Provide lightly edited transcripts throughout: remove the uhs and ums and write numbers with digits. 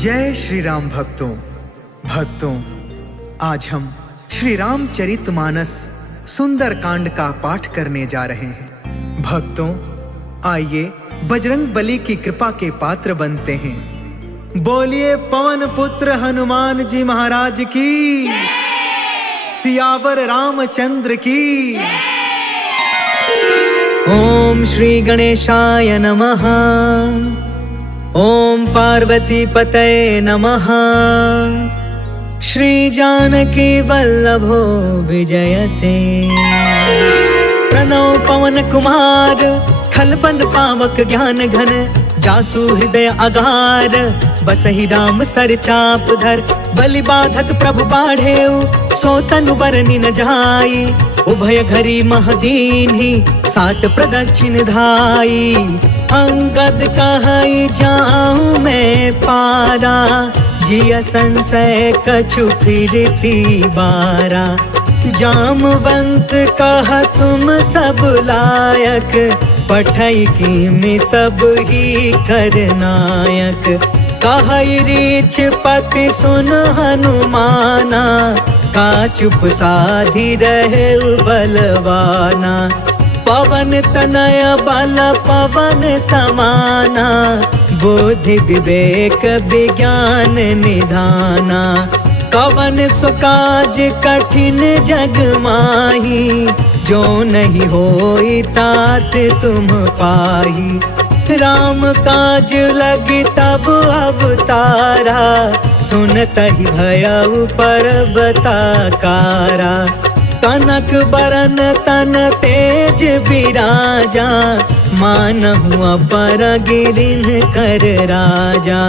जय श्री राम भक्तों, आज हम श्री रामचरितमानस सुंदर कांड का पाठ करने जा रहे हैं। भक्तों, आइए बजरंग बली की कृपा के पात्र बनते हैं। बोलिए पवन पुत्र हनुमान जी महाराज की, सियावर रामचंद्र की। ओम श्री गणेशाय नमः। ओम पार्वती पतये नमः। श्री जानकी वल्लभो विजयते। प्रणव पवन कुमार, खलबन पावक ज्ञान घन। जासु हृदय अगार, बसहि राम सर चाप धर। बलि बाधक प्रभु बाढ़ेउ, सो तनु बरनि न जाई। उभय घरी महदीन्हि, सात प्रदक्षिण धाई। अंगद कहई जाऊं मैं पारा, जिया संशय कछु फिरती बारा। जामवंत कह तुम सब लायक, पठई की में सब ही करनायक। कहई रीछ पति सुन हनुमाना, का चुप साधी रहे बलवाना। पवन तनय बल पवन समाना, बुद्धि विवेक विज्ञान निधाना। कवन सुकाज कठिन जग माही, जो नहीं होई तात तुम पाही। राम काज लगी तब अवतारा, सुनतहि भयउ पर्वताकारा। कनक बरन तन तेज बिराजा, मानहु अपर गिरिन कर राजा।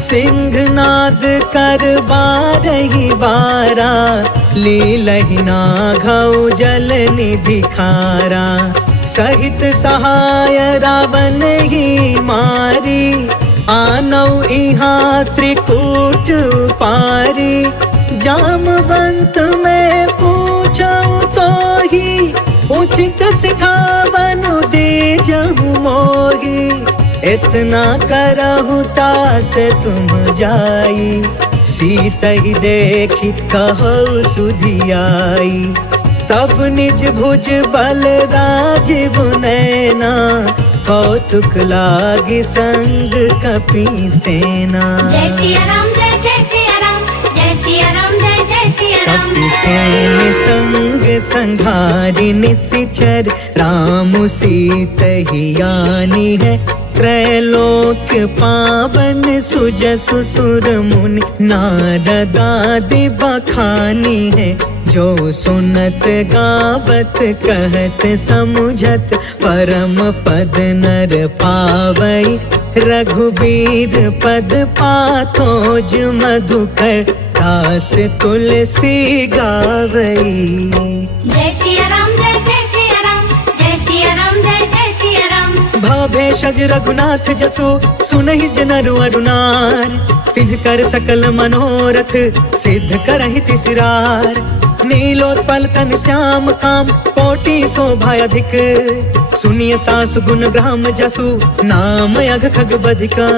सिंहनाद कर बारहि बारा, लीलहि नाघउ जल निधि खारा। सहित सहाय रावण ही मारी, आनौ इहाँ त्रिकूट पारी। जामवंत में पूछऊं तो ही, उचित सिखावन दे जहु मोही। इतना करहु तात तुम जाई, सीतहि देखी कहु सुधियाई। तब निज भुज बल राजीव नैना, कौतुक लागी संग कपि सेना। जय सिया राम, जय जय सिया राम, जय सिया राम, जय जय सिया राम। कपि सेन संग संघारि निशिचर, राम सीतहि आनी है। त्रैलोक पावन सुजसु सुर मुनि, नारद आदि बखानी है। जो सुनत गावत कहत समुझत, परम पद नर पावई। रघुबीर पद पाथोज मधुकर, दास तुलसी गावई। जय सिया राम, जय जय सिया राम, जय सिया राम, जय जय सिया राम। भवभेषज रघुनाथ जसु, सुनहि जनरु अरुनार। तिन्ह कर सकल मनोरथ, सिद्ध करहि तिसिरार। नीलोत्पल तन श्याम काम, कोटि शोभा अधिक। सुनियता सुगुण ग्राम जसु, नाम अघ खग बधिका।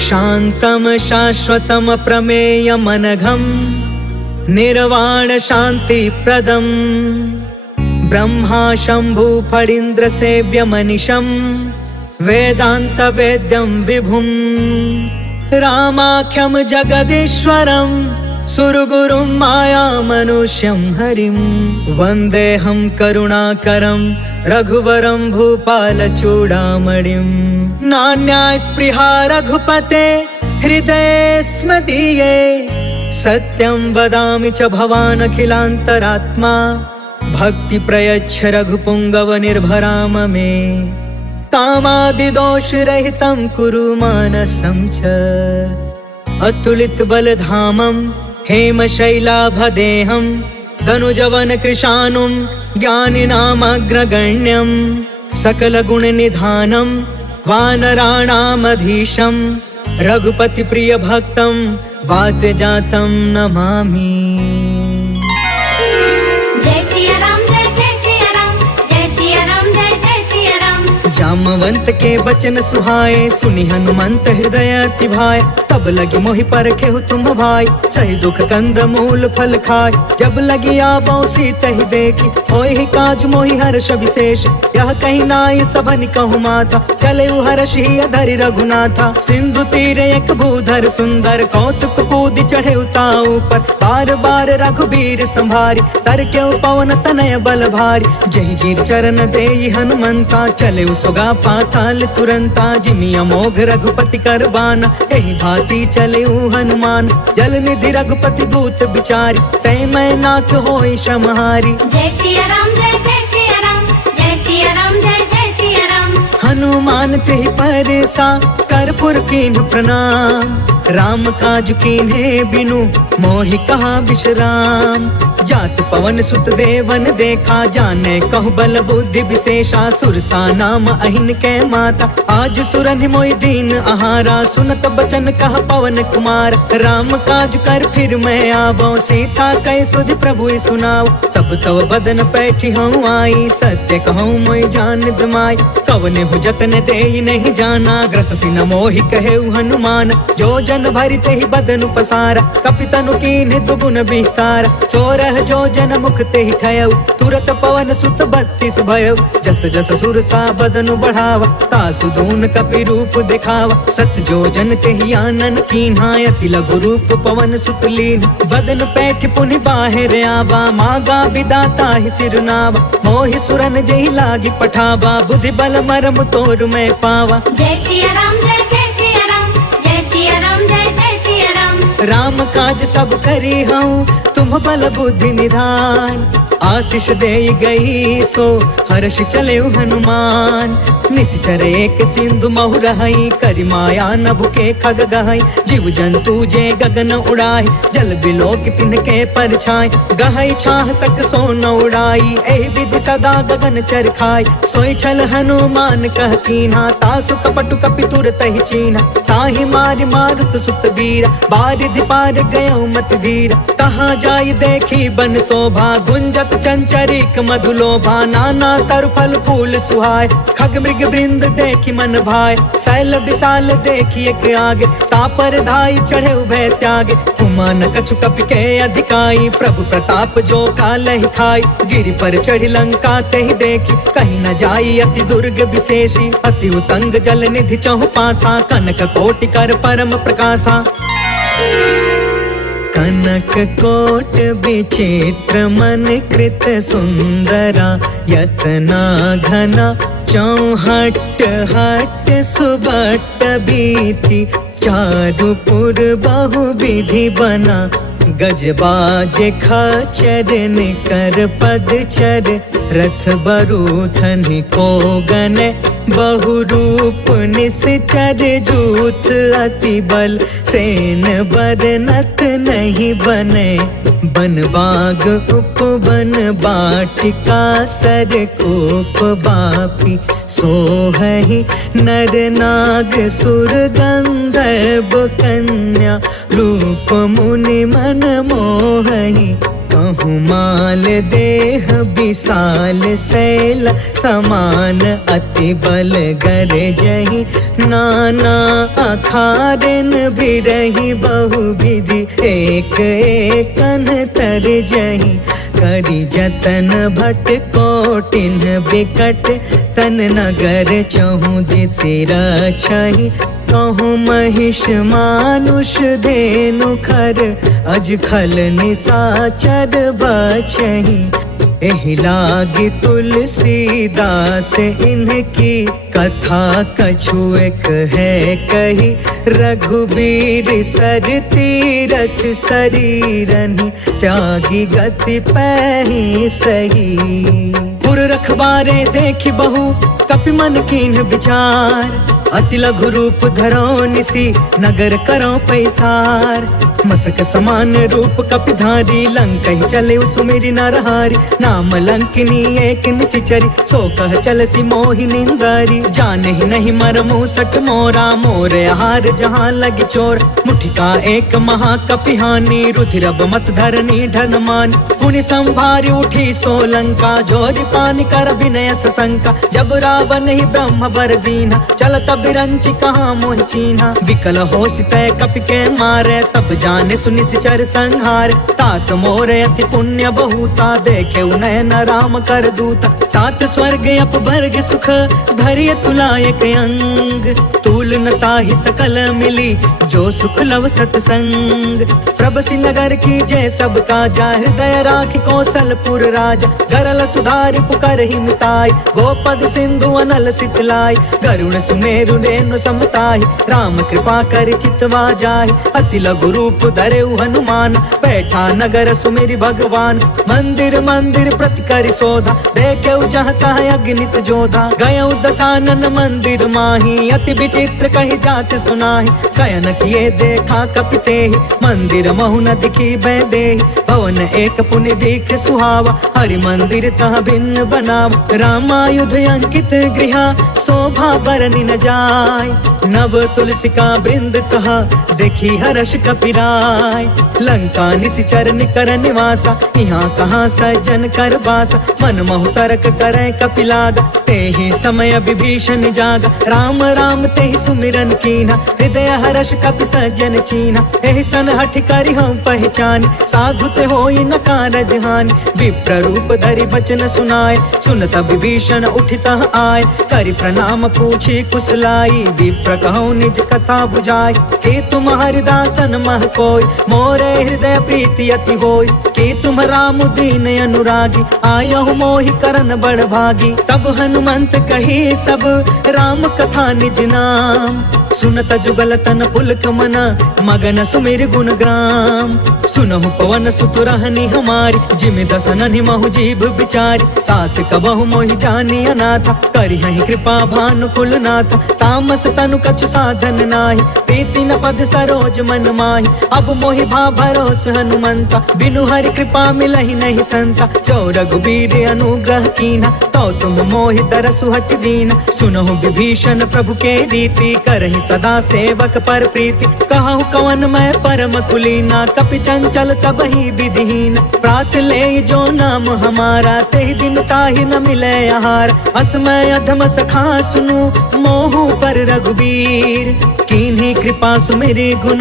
शांतम शाश्वतम प्रमेय मनघम, निर्वाण शांति प्रदम। ब्रह्मा शंभु फणीन्द्र सेव्य मनिषम, वेदांत वेद्यम विभुम। रामाख्यम जगदीश्वरम, सुरगुरुं माया मनुष्यं हरिं। वन्देऽहं करुणाकरं, रघुवरं भूपाल चूडामणिं। नान्या स्पृहा रघुपते, हृदये स्मदीये। सत्यं वदामि च भवान् अखिलान्तरात्मा, भक्ति प्रयच्छ रघुपुङ्गव निर्भराम मे। कामादिदोष रहितं कुरु मानसं च, अतुलित बलधामं हेमशैलाभदेहं। तनुजवन कृशानुं, ज्ञानिनामग्रगण्यं। सकलगुणनिधानं, वानराणामधीशं। रघुपति प्रिय भक्तं, वातजातं नमामि। जय सिया राम, जय जय सिया राम, जय सिया राम, जय जय सिया राम। जामवंत के बचन सुहाए, सुनि हनुमंत हृदय अति भाए। तब लगी मोहि परखेहु तुम भाई, सही दुख कंद मूल फल खाय। जब लगी आबो सीतहि देखी, होहि काज मोहि हर्ष विशेष। यह कहीं नाई सबन कहु माथा, चले हर्ष ही अधरि रघुनाथा। सिंधु तीर एक भूधर सुंदर, कौतुक कूद चढ़े उताऊ पर। बार बार रघुबीर संभारी, तर के पवन तनय बल भारी। जहि गिर चरण देई हनुमंता, चले सुगा पाताल तुरंता। जिमि अमोघ रघुपति करबाना, एहि भांति चले हनुमान। जल निधि रघुपति दूत बिचारी, तै मैं नाथ होई समहारी। जय सिया राम जय सिया राम, जय सिया राम जय सिया राम। हनुमान तेहि परसा, कर्पूर कीन्ह प्रणाम। राम काज कीन्हे बिनु, मोहि कहा विश्राम। जात पवन सुत देवन देखा, जाने कहु बल बुद्धि विशेषा। सुरसा नाम अहिन के माता, आज सुरनि मोहि दीन आहारा। सुनत बचन कह पवन कुमार, राम काज कर फिर मैं आवो। सीता कै सुधि प्रभु सुनाओ, तब तव बदन पैठी हूँ आई। सत्य कहूँ मोहि जान दमाई, कवने हु जतन देहि नहीं जाना। ग्रससि न मोहि कहे हनुमान, जो जन भरि तेहि बदन पसारा। कपितनु कीन्ह दुगुन विस्तार, सोरह जो जन मुख तेहि ठयउ। तुरत पवन सुत 32 भयउ, जस जस सुरसा बदनु बढ़ावा। तासु दून कपि रूप दिखावा, सत जो जन तेहि आनन कीन्हा। अति लघु रूप पवन सुत लीन, बदन पैठ पुनि बाहिर आवा। मागा विदाता ही सिरनावा, मोहि सुरन जेहि लागी पठावा। बुद्धि बल मरम तोर मैं पावा। जय सिया राम जय सिया राम, जय सिया राम जय सिया राम। राम काज सब करी हूँ, तुम बल बुद्धि निधान। आशीष दे गई सो, हर्ष चले हनुमान। निश्चर एक सिंधु महु रहई, करि माया नभु के खग गहई। जीव जंतु जे गगन उड़ाई, जल बिलोक तिनके परछाई। गहई छाह सक सो न उड़ाई, एहि विधि सदा गगन चर खाई। सोई छल हनुमान कह कीन्हा, तासु कपटु कपि तुरत ही चीन्हा। ताहि मारि मारुत सुत वीरा, बारिधि पार गयो मत धीरा। कहाँ जाई देखी बन शोभा, गुंजत चंचरिक मधुलोभा। नाना तरु फल फूल सुहाय, खग मृग वृंद देखी मन भाय। शैल विशाल देखी एक आगे, तापर धाई चढ़े उभय त्यागे। उमान कछु कपि के अधिकाई, प्रभु प्रताप जो कालहि खाई। गिरि पर चढ़ी लंका तेहि देखी, कहीं न जाई अति दुर्ग विशेषी। अति उतंग जल निधि चहु पासा, कनक कोटि कर परम प्रकाशा। कनक कोट विचित्र मन कृत सुंदरा। यतना घना चौहट हट सुबट बीती। चारुपुर बहु विधि बना, गजबाज खचर निकर पदचर। रथ बरूथन को गन, बहु रूप निश्चर। जूथ अति बल, सेन बरनत नहीं बने। बन बाग उपवन बाटिका, सर कोप बापी। सोहहि नर नाग सुर गंधर्व कन्या। रूप मुनि मन मोहहि, कहूँ माल देह विशाल। शैल समान अति बल गरजहि, नाना अखारन बिरहि। बहु विधि एक एकन तरजहि। करि जतन भट कोटिन बिकट, तन नगर चहु दिसि रछहि। कहूँ महिष मानुष धेनु खर, अज खल निसाचर बचहि। एहि लागी तुलसीदास इनकी, कथा कछु एक है कही। रघुबीर सर तीरथ शरीरनि, त्यागी गति पैहि सही। पुर रखवारे देखि बहु, कपि मन कीन्ह विचार। अति लघु रूप धरो निसी, नगर करो पैसार। मसक समान रूप कपिधारी, लंकहि चले सुमिरि नरहारी। नाम लंकिनी एक निशिचरी, सो कह चलसी मोहि निंदारी। जानहि नहीं मरमु सठ मोरा, मोर आहार जहाँ लग चोर। मुठिका एक महाकपिहानी, रुधिरब मत धरनी ढन मान। पुनि संभारी उठी सो लंका, जोरि पान कर विनय सशंका, जब रावण ही ब्रह्म बर दीना, चलत बिरंच कहाँ मोहि चीन्हा। विकल हो सितय कपि के मारे, तब जाने सुनि सिचर संहार। तात मोरे अति पुण्य बहुता, देखे नयन राम कर दूता। तात स्वर्ग अपवर्ग सुख, धैर्य तुलायक अंग। तूल न ताहि सकल मिली, जो सुख लव सतसंग। प्रभसि नगर की जय सब काजा, हृदय राखि कौशलपुर राजा। गरल सुधारि पुकर ही मिताई, गोपद सिंधु अनल सितलाई। गरुण सुमेरु रेणु समताहि, राम कृपा कर चितवा जाहि। अति लघु रूप धरेउ हनुमान, बैठा नगर सुमिरि भगवान। मंदिर मंदिर प्रति करि सोधा, देखेउ जहाँ तहाँ अगणित जोधा। गयउ दसानन मंदिर माही, अति विचित्र कहि जात सुनाहि। शयन किए देखा कपि तेहि, मंदिर महु न दिखी बैदेहि। भवन एक पुनि दीख सुहावा, हरि मंदिर तह भिन्न बनावा। रामायुध अंकित गृहा, शोभा बरनि न जाय। नव तुलसिका बृंद तह, देखी हर्ष कपिराय। लंका निशिचर निकर निवासा, यहाँ कहाँ सज्जन कर बासा। मन महु तर्क करे कपिलागा, तेहि समय विभीषण जागा। राम राम तेहि सुमिरन कीन्हा, हृदय हर्ष कपि सज्जन चीन्हा। एहि सन हठि करि हम पहचानी, साधु ते होई न कारज हानि। विप्र रूप धरि बचन सुनाए, सुनत विभीषण उठितः आए। करि प्रणाम पूछी कुशलाई, विप्र कहौ निज कथा बुझाई। कि तुम हरिदासन मह कोय, मोरे हृदय प्रीति अति होय। कि तुम राम दीन अनुरागी, आयहु मोहि करन बड़ भागी। तब हनुमंत कही सब, राम कथा निज नाम। सुनत जुगल तन पुलक मन, मगन सुमिर गुण ग्राम। सुनहु पवन सुत रहनी हमारी, जिमि दसन महु जीव बिचारी। तात कबहु मोहि जानी अनाथा, करिहहि कृपा भानुकुल नाथा। तामस तनु कछु साधन नाही, प्रीति न पद सरोज मन माही। अब मोहि भा भरोस हनुमंता, बिनु हरि कृपा मिलहि नहीं संता। जो रघुबीर अनुग्रह कीन्हा, तो तुम मोहि तरसु हट दीना। सुनहु विभीषण प्रभु के रीति, करहि सदा सेवक पर प्रीति। कहु कवन मैं परम कुलीना, कपि चंचल सबहि विधिहीन। प्रात ले जो नाम हमारा, तेहि दिन ताहि न मिले आहार। असमय अधम सखा सुनु, मोहु पर रघुबीर। कीन्ही कृपा सुमिरि गुण,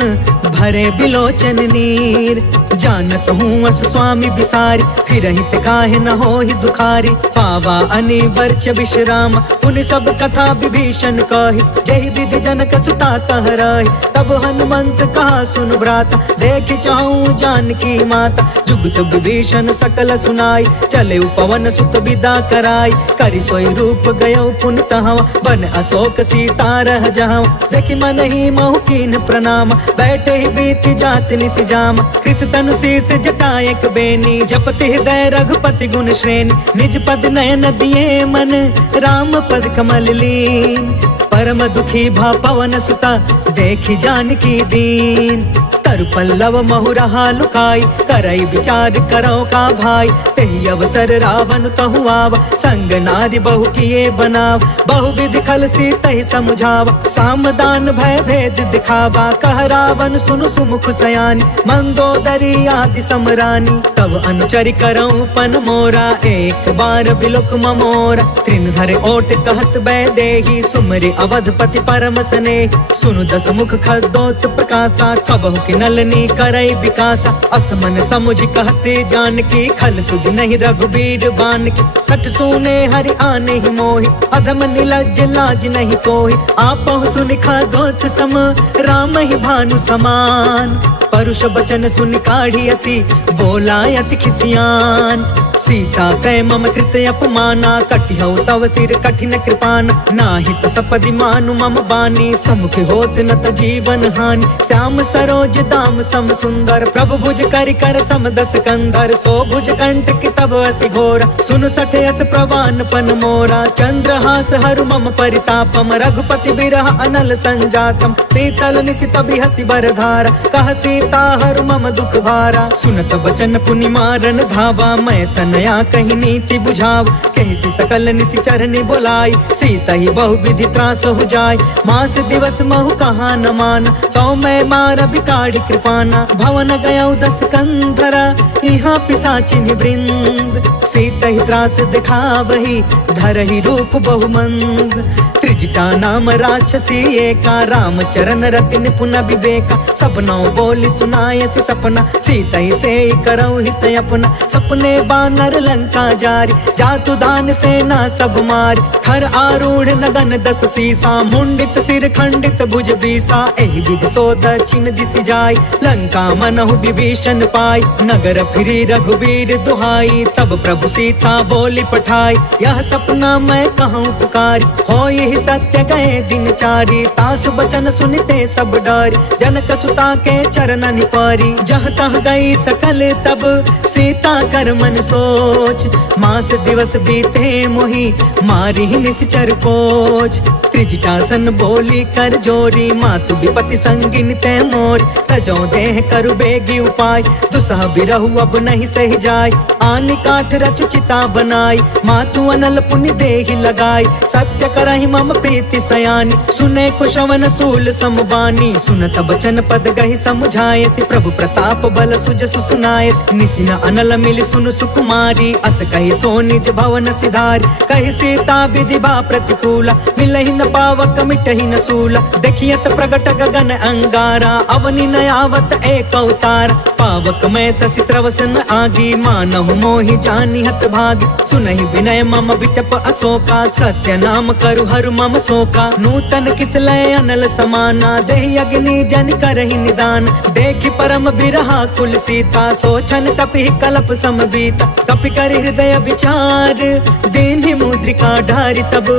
भरे बिलोचन नीर। जानत हूँ अस स्वामी बिसारी, फिरहित काहे न होहि दुखारी। पावा अनिवर्च विश्राम, उन सब कथा विभीषण कही। जहि विधि जनक सुता तह रही, तब हनुमंत कहा सुन भ्राता। देख चाहूँ जानकी माता, जुगत विभीषण सकल सुनाई। चले पवन सुत विदा कराई, करि सोई रूप गयो पुन तहवा। बन अशोक सीता रह जहाँ, देखि मन ही महु कीन प्रणाम। बैठे ही बीत जात निस जाम, कृष तनु शीस जटायक बेनी। जपति हृदय रघुपति गुण श्रेणी, निज पद नयन दिए मन, राम पद कमल लीन। परम दुखी भा पवन सुता, देखि जानकी दीन। तरु पल्लव महु रहा लुकाई, करई विचार करो का भाई। तेहि अवसर रावण तहु आवा, संग नारी बहु किए बनाव। बहु विधि खल सीतहि समुझावा, सामदान भय भेद दिखावा। कह रावण सुनु सुमुख सयानी, मंदोदरी आदि समरानी। तब अनुचरि करऊं पन मोरा, एक बार बिलोक ममोरा। त्रिन धरे ओट कहत बैदेही, सुमरि अवधपति परम स्नेह। सुनु दस मुख खदोत प्रकाशा, कबहु कि नलनी करई विकासा। असमन समुझ कहते जानकी, खल सुध नहीं रघुबीर बानकी। सठ सुने हरि आने ही मोहि, अधम निलज्ज लाज नहीं कोहि। आपहु सुनि खदोत सम, राम ही भानु समान। परुष बचन सुनि काढ़ी असी, बोला अति खिसियान। सीता कै मम कृत अपमाना, कटिहउ तव सिर कठिन कृपाना। नाहित सपदि मानु मम बानी, समुख होत न त जीवन हानि। श्याम सरोज दाम सम सुंदर, प्रभु भुज करि कर सम दस कंधर। सो भुज कंटक तब असि घोरा, सुन सठ यस प्रवान पन मोरा। चंद्रहास हरु मम परितापम, रघुपति बिरह अनल संजातम। शीतल निशित बिहसि बरधारा, कह सीता हरु मम दुख भारा। सुनत बचन पुनि मारन धावा, मैं तन नया कहीं नीति बुझाव, कैसी सकल निशिचर ने बोलाई, सीता ही बहु विधि त्रास हो जाय, मास दिवस महु कहा न मान, तो मैं मार बिकाड़ी कृपाना, भवन गया 10 कंधरा, यहाँ पिशाचिन वृंद, सीता ही त्रास दिखा वही, धर ही रूप बहुमंद, त्रिजटा नाम राक्षसी एका, राम चरण रति निपुण विवेका, सपनों बोली सुनाए से सपना, सीता ही से करौ हित अपना, सपने बानर लंका जारी, जातु दान सेना सब मारी, हर आरूढ़ नगन 10 सीसा, मुंडित सिर खंडित भुज बीसा, एहि विधि सो दक्षिण दिशि जाय, लंका मनहु विभीषण पाई, नगर फिरी रघुवीर दुहाई, तब प्रभु सीता बोली पठाई, यह सपना मैं कहूँ पुकारी, हो यही सत्य गए दिन चारी, तासु बचन सुनते सब डरी, जनक सुता के चरण निपारी, जह तह गई सकल तब सीता कर मन सोच, मास दिवस बीते मोही मारी निश्चर कोच, त्रिजटासन बोली कर जोरी, मातु विपति संगिन ते मोर, तजो देह करु बेगी उपाय, दुसह बिरहु अब नहीं सही जाय, आनि काठ रचु चिता बनाई, मातु अनल पुण्य देहि लगाई, सत्य करहि मम प्रीति सयानी, सुने कुशवन सूल समबानी, सुनत बचन पद गहि समझाए, से प्रभु प्रताप बल सुजसु सुनाए, निसिन अनल मिल सुन सुकुमारी, अस कहि सो निज भवन सिधारी, कहि सीता विधि बा प्रतिकूला, मिलहि न पावक मिटहि न सूला, देखियत प्रगट गगन अंगारा, अवनि न आवत एक अवतार, पावक में शशि त्रवसन आगी, मानहु मोहि जानि हत भागी, सुनहि विनय मम बिटप अशोका, सत्य नाम करु हरु मम शोका, नूतन किसलय अनल समाना, देहि अग्नि जन करहि निदान, देखि परम बिरहा कुल सीता, सोचन कपि कलप समबीता, कपि कर हृदय विचार, दीन्हि मुद्रिका ढारि तब,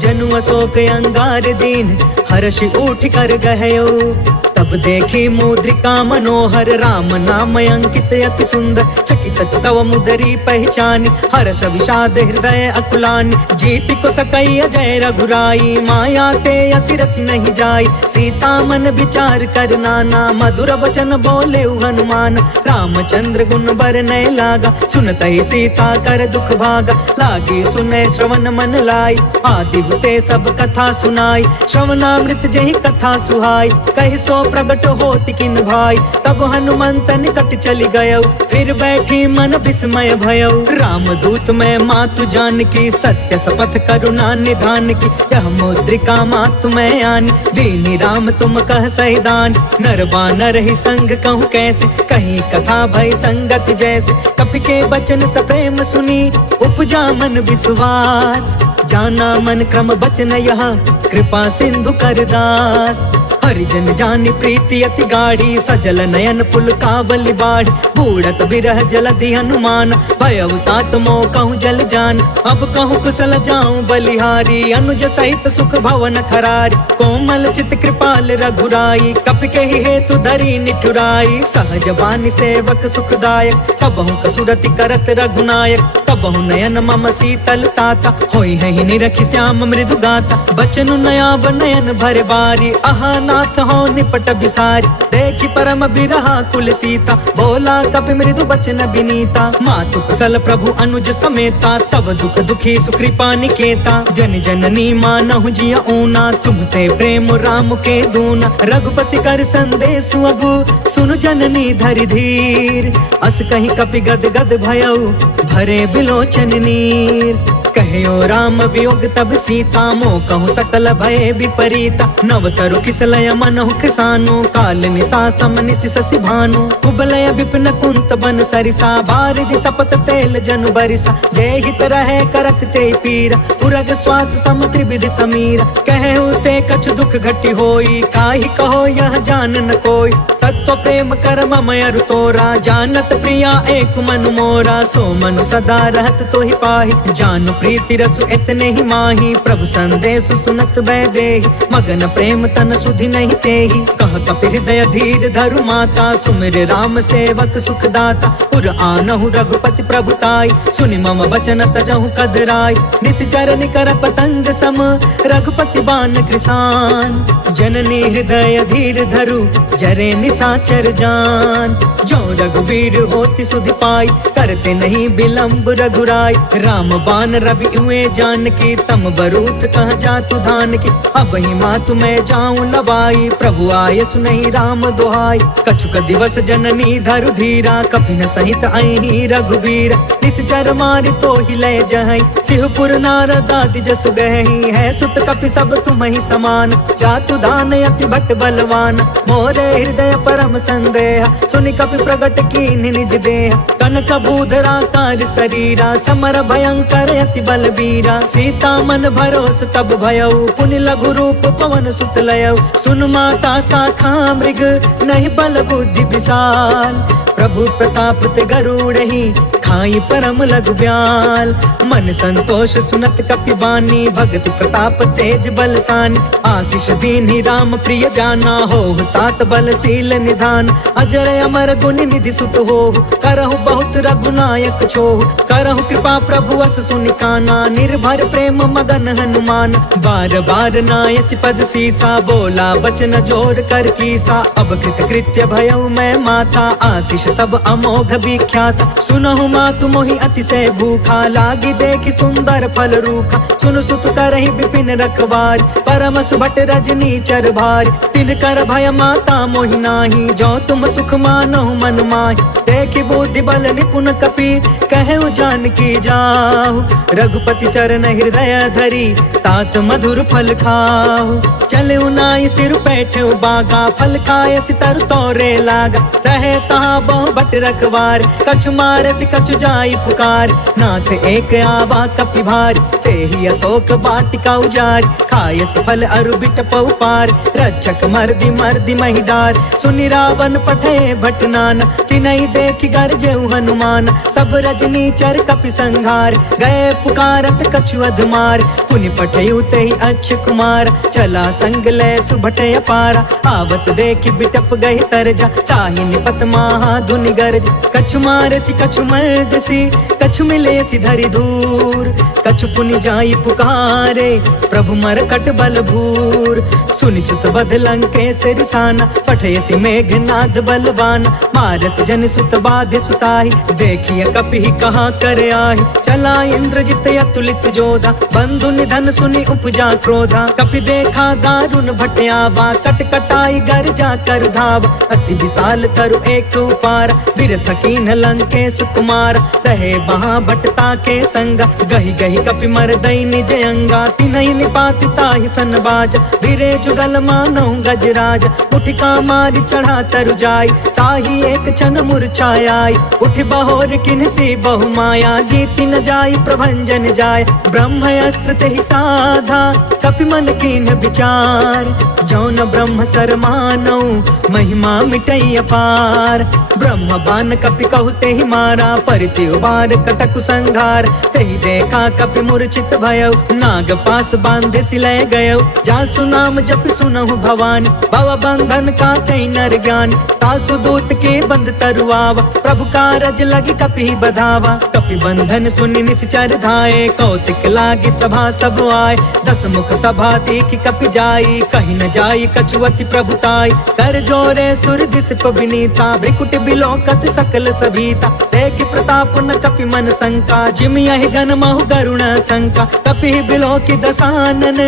जनु अशोक अंगार दीन, हर्ष उठ कर गहयो, तब देखी मुद्रिका मनोहर, राम नाम अंकित अति सुंदर, चकित तव मुदरी पहचानी, हर्ष विषाद हृदय अकुलानी, जीति को सकई अजय रघुराई, माया ते असि रच नहीं जाई, सीता मन विचार कर नाना, मधुर वचन बोले हनुमान, रामचंद्र गुण बरनय लागा, सुनत ही सीता कर दुख भागा, लागी सुने श्रवण मन लाई, आदि हुते सब कथा सुनाई, श्रवणामृत जही कथा सुहाई, कहि सो प्रगट होति किन भाई, तब हनुमंत निकट चली गयो, फिर बैठी मन विस्मय भयो, राम दूत में मातु जान की, सत्य शपथ करुणा निधान की, यह मुद्रिका मातु में आनी, दीनी राम तुम कह सही दान, नर बानर ही संग कहूँ कैसे, कहीं कथा भय संगत जैसे, कपि के बचन सप्रेम सुनी, उपजा मन विश्वास, जाना मन क्रम बचन यह, कृपा सिंधु कर दास, हरिजन जानि प्रीति अति गाढ़ी, सजल नयन पुल कावली बाढ़, बूढ़त बिरह जलधि हनुमान, भयउ तात मोह कहूँ जल जान, अब कहूँ कुशल जाऊं बलिहारी, अनुज सहित सुख भवन खरारी, कोमल चित कृपाल रघुराई, कपि के ही हेतु धरी निठुराई, सहज बानी सेवक सुखदायक, कबहु कसुरति करत रघुनायक, कबहु नयन मम शीतल ताता, होई है ही निरखि श्याम मृदु गाता, बचनु नयाब नयन भर बारी, आहा नाथ हो निपट बिसारी, देखि परम बिरहा कुल सीता, बोला कपि मृदु बचन विनीता, मातु कुशल प्रभु अनुज समेता, तब दुख दुखी सुकृपा निकेता, जन जननी मानहु जिया ऊना, तुमते प्रेम राम के दूना, रघुपति कर संदेशु अगु, सुनु जननी धरि धीर, अस कहीं कपि गद गद भयउ, भरे बिलोचन नीर, कहो राम वियोग तब सीता, मोह कहूँ सकल भय विपरीता, नव तरु किसलय मनहु कृसानु, काल निशा सम निशि शशि भानु, कुबलय विपिन कुंत बन सरिसा, बारिधि तपत तेल जनु बरिसा, जय हित रहे करत ते पीरा, उरग श्वास सम त्रिविधि समीरा, कहु ते कछु दुख घटी होई, काहि कहो यह जान न कोई, तत्व प्रेम कर मम अरु तोरा, जानत प्रिया एक मनु मोरा, सो मनु सदा रहत तो ही पाहि, जानु प्रीति रसु इतने ही माही, प्रभु संदेश सुनत बै देहि, मगन प्रेम तन सुधि नहीं तेहि, कह कपि हृदय धीर धरु माता, सुमिर राम सेवक सुखदाता, पुर आनहु रघुपति प्रभुताई, सुनि मम वचन तजहु कदराई, निश्चर निकर पतंग सम, रघुपति बान कृसान, जननी हृदय धीर धरु, जरे निशाचर निशाचर जान। जो रघुवीर होति सुधि पाई, करते नहीं विलंब रघुराई। राम बान रवि हुए जान की, तम बरूत कह जातु धान की। अब ही मातु मैं जाऊं लवाई, प्रभु आय सुनहि राम दुहाई। कछुक दिवस जननी धरु धीरा, कपिन सहित अहि रघुवीर। निश्चर मारि तो ही लय जहई, तिहुपुर नारद आदि जसु गहई। है सुत कपि सब तुम्हि समान, जातु दान अति भट बलवान। मोरे हृदय परम संदेह, सुनि कपि प्रगट कीन्हि निज देह। कनक बूधरा कार शरीरा, समर भयंकर अति बलबीरा। सीता मन भरोस तब भयउ, पुनि लघु रूप पवन सुत लयउ। सुन माता शाखा मृग, नहीं बल बुद्धि विशाल। प्रभु प्रताप ते गरुड़हि, खाई परम लघु ब्याल। मन संतोष सुनत कपि बानी, भगति प्रताप तेज बलसानी। आशीष दीन्हि राम प्रिय जाना, होहु तात बलशील निधान। अजर अमर गुण निधि सुत होहु, करहु बहुत रघुनायक छोहु। करहु कृपा प्रभु अस सुनि काना, निर्भर प्रेम मगन हनुमान। बार बार नायसि पद सीसा, बोला बचन जोर कर कीसा। अब कृत कृत्य भयउ मैं माता, आशीष तब अमोघ विख्यात। सुनहु मातु मोहि अतिशय भूखा, लागी देखि सुंदर फल रूखा। सुन सुत करहि विपिन रखवार, परम सुभट रजनी चर भार। तिन कर भय माता मोहि नाही, जो तुम सुख मानहु मन माहि। देखि बुद्धि बल निपुण कपि, कहु जानकी जाहु। रघुपति चरण हृदय धरी, तात मधुर फल खाहु। चलउ नाई सिर बैठउ बागा, फल खाय सितर तोरे लागा। रहे तहाँ बहु भट रखवार, कछु मारसि कछु जाई पुकार। नाथ एक आवा कपि भार, तेहि अशोक वाटिका उजारि। खायस फल अरु बिटपउ पार, रक्षक मर्दि मर्दि महि डार। सुनि रावण पठे भट नाना, तिनहि देखि गरजेउ हनुमान। सब रजनी चर कपि संघार, गए पुकारत कछु अधमार। पुनि पठयु तेहि अक्ष कुमार, चला संग लय सुभट अपारा। आवत देखि बिटप गहि तरजा, ताहि निपत महा धुनि गरज। कछु मारसि कछु मर्दसि, कछु मिलेसि धरि दूर। कछु पुनि जाई पुकारे, प्रभु मरकट बल भूर। सुनि सुत बध लंकेश रिसाना, पठयसि मेघनाद बलवान। मारस जन सुत बाधि सुताहि, देखिय कपि कहाँ कर आहि। चला इंद्रजित अतुलित जोधा, बंधु निधन सुनि उपजा क्रोधा। कपि देखा दारुण भट आवा, कट कटाई गर जा कर धावा। अति विशाल तरु एक उपारा, बिरथ कीन्ह लंकेश कुमार। रहे वहाँ भटता के संगा, गहि गहि कपि मरदई निज अंगा। तिनहि निपाति ताहि सन बाजा, बिरे जुगल मानहु गजराज। उठिका मारि चढ़ा तरु जाई, ताहि एक क्षण मूर्छाई। उठ बहोर किन्सी बहु माया, जीति न जाई प्रभंजन जाय। ब्रह्म अस्त्र तेहि साधा, कपि मन कीन्ह विचार। जौन ब्रह्म सर मानौ, महिमा मिटई अपार। ब्रह्म बान कपि कहु तेहि मारा, परिति उबार कटकु संघार। तेहि देखा कपि मूर्छित भयउ, नाग पास बांधे सिलय गयउ। जासु नाम जप सुनहु भवानी, भव बंधन काटै नर ज्ञानी। तासु दूत के बंध तरुआवा, प्रभु कारज लगी कपि बधावा। कपि बंधन सुनि निश्चर धाये, कौतिक लागी सभा सब आए। दस मुख सभा देखि कपि जाई, कहि न जाई कछुअति प्रभुताई। कर जोरे सुर दिसप विनीता, भ्रिकुट बिलोकत सकल सभीता। देखि प्रताप न कपि मन शंका, जिम यहि गन महु गरुण शंका। कपि बिलोकि दसानन,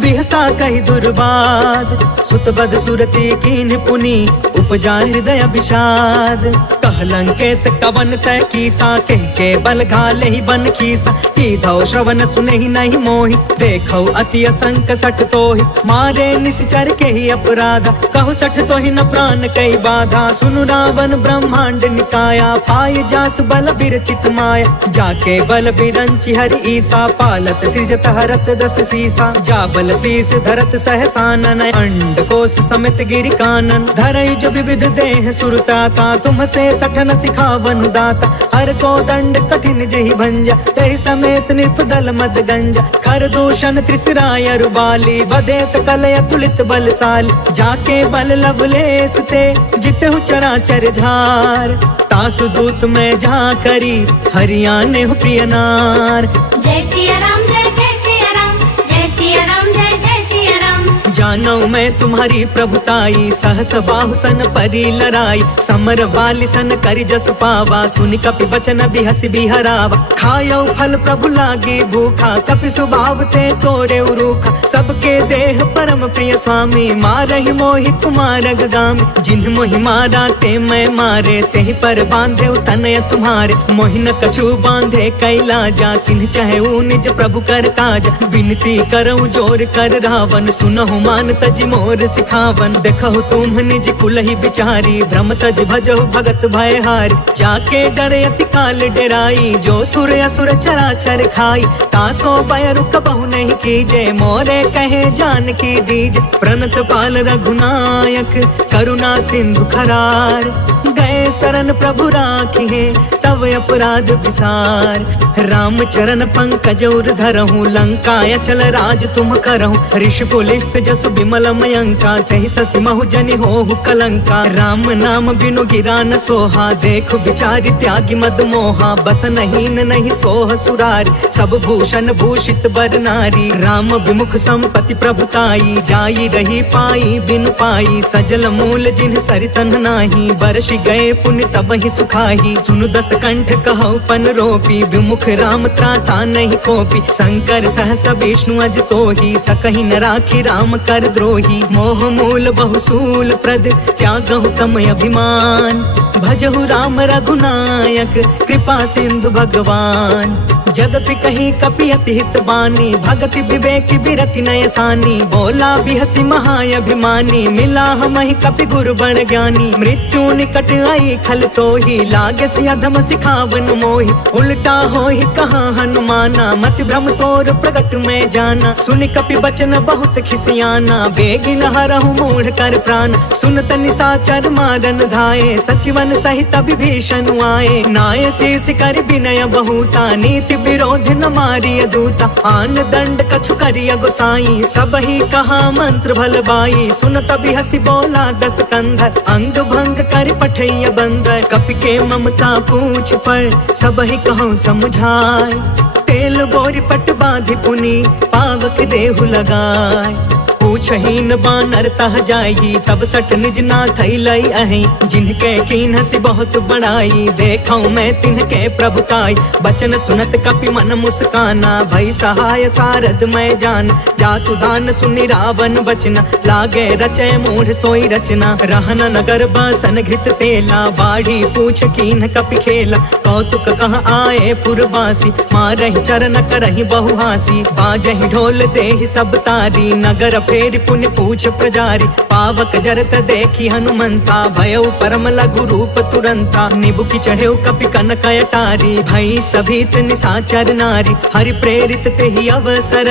बिहसा कहि दुर्बाद। सुत बध सुरति कीन्ह पुनि, उपजा हृदय विषाद। कह लंकेश कवन तय कीसा, कह के बल घाले ही बन खीसा। कीधौ श्रवण सुनहि नहीं मोहि, देखौ अति असंक सठ तोहि। मारे निश्चर के ही अपराधा, कहु सठ तोहि न प्राण कई बाधा। सुनु रावण ब्रह्मांड निकाया, पाय जासु बल बिरचित माया। जाके बल बिरंचि हरि ईसा, पालत सृजत हरत दस सीसा। जा बल शीस धरत सहसानन, अंड कोश समित गिरि कानन। धरई जो विविध देह सुरताता, तुम से सठन सिखावन दाता। हर को दंड कठिन जहि भंजा, तेहि समेत नृप दल मद गंजा। खर दूषण त्रिसराय रुबाली, बधे सकल अतुलित बलशाली। जाके बल लवलेस ते, जितहु चराचर झार। तासु दूत में जा करी, हरियाणे हो प्रिय नार। जय सिया राम, जय जय सिया राम, जय सिया राम, जय जय सिया राम। जानो मैं तुम्हारी प्रभुताई, सहस बाहु सन परी लड़ाई, समर वाली सन करि जस पावा, सुनि कपि वचन बिहसि बिहरावा। खायो फल प्रभु लागी भूखा, कपि स्वभाव ते तोरे उरूखा, सबके देह परम प्रिय स्वामी, मारहि मोहि कुमार गगामी। जिन्ह मोहि मारा ते मैं मारे, तेहि पर बांधे तनय तुम्हारे, मोहि न कछु बांधे कैलाजा, किन्ह चाहे निज प्रभु कर काज। विनती करऊं जोर कर रावण, सुनहु मान तज मोर सिखावन। देखहु तुम निज कुलहि बिचारी, भ्रम तज भजहु भगत भय हारी। जाके डरे अति काल डेराई, जो सुर असुर चराचर खाई। तासो बयरु कबहु नहीं कीजे, मोरे कहे जान की दीज। प्रणत पाल रघुनायक, करुणा सिंधु खरार, गए शरण प्रभु राखिए, तब अपराध विसार। राम चरण पंकज उर धरहु, लंका अचल राज तुम करहु। ऋषि पुलिस्त जसु बिमल मयंका, तहि ससि महु जनि होहु कलंका। राम नाम बिनु गिरा न सोहा, देखु बिचारी त्यागी मद मोहा। बस नहीं सोह सुरारी, सब भूषण भूषित बर नारी। राम विमुख संपत्ति प्रभुताई, जाई रही पाई बिनु पाई। सजल मूल जिन्ह सरितन नाही, बरसि गए पुण्य तबहि सुखाही। सुनु दस कंठ कहु पन रोपी, विमुख राम त्राता नहीं कोपी। शंकर सहस विष्णु अज तोही, सकहि न राखी राम कर द्रोही। मोह मूल बहुसूल प्रद, त्यागहु तम अभिमान। भजहु राम रघुनायक, कृपा सिंधु भगवान। जदपि कहीं कपि अति हित बानी, भगति विवेक बिरति नय सानी। बोला बिहसि महाअभिमानी, मिला हमहि कपि गुरु बड़ ज्ञानी। मृत्यु निकट आई खल तोही, लागे सि अधम सिखावन मोही। उल्टा होहि कहा हनुमाना, मति भ्रम तोर प्रगट में जाना। सुनि कपि बचन बहुत खिसियाना, बेगिन हरहु मूढ़ कर प्राण। सुनत निशाचर मारन धाये, सचिवन सहित विभीषण आए। नाय शीस कर विनय बहुता, नीति विरोध न मारिय दूता। आन दंड कछु करिय गोसाई, सबहि कहा मंत्र भल बाई। सुनत बिहसि बोला दस कंधर, अंग भंग कर पठैय बंदर। कपि के ममता पूछ पर, सबहि कहूँ समझाय। तेल बोरी पट बांधि पुनि, पावक देहु लगाय। पूछहीन बानर तह जाई, तब सठ निज नाथ लई अहि। जिनके कीन्हसि बहुत बड़ाई, देखऊं मैं तिनके प्रभुताई। बचन सुनत कपि मन मुस्काना, भई सहाय सारद मैं जान। जातु दान सुनि रावण बचना, लागे रचय मूढ़ सोई रचना। रहन नगर बासन घृत तेला, बाढ़ी पूछ कीन्ह कपि खेला। कौतुक कह आए पुरवासी, मारहि चरण करहि बहुहासी। बाजहि ढोल देहि सब तारी, नगर फेरि पुण्य पूछ प्रजारी। पावक जरत देखी हनुमंता, भयउ परम लघु रूप तुरंता। निबुकि चढ़ेउ कपि कनक अटारी, भई सभीत निशाचर नारी। हरि प्रेरित तेहि अवसर,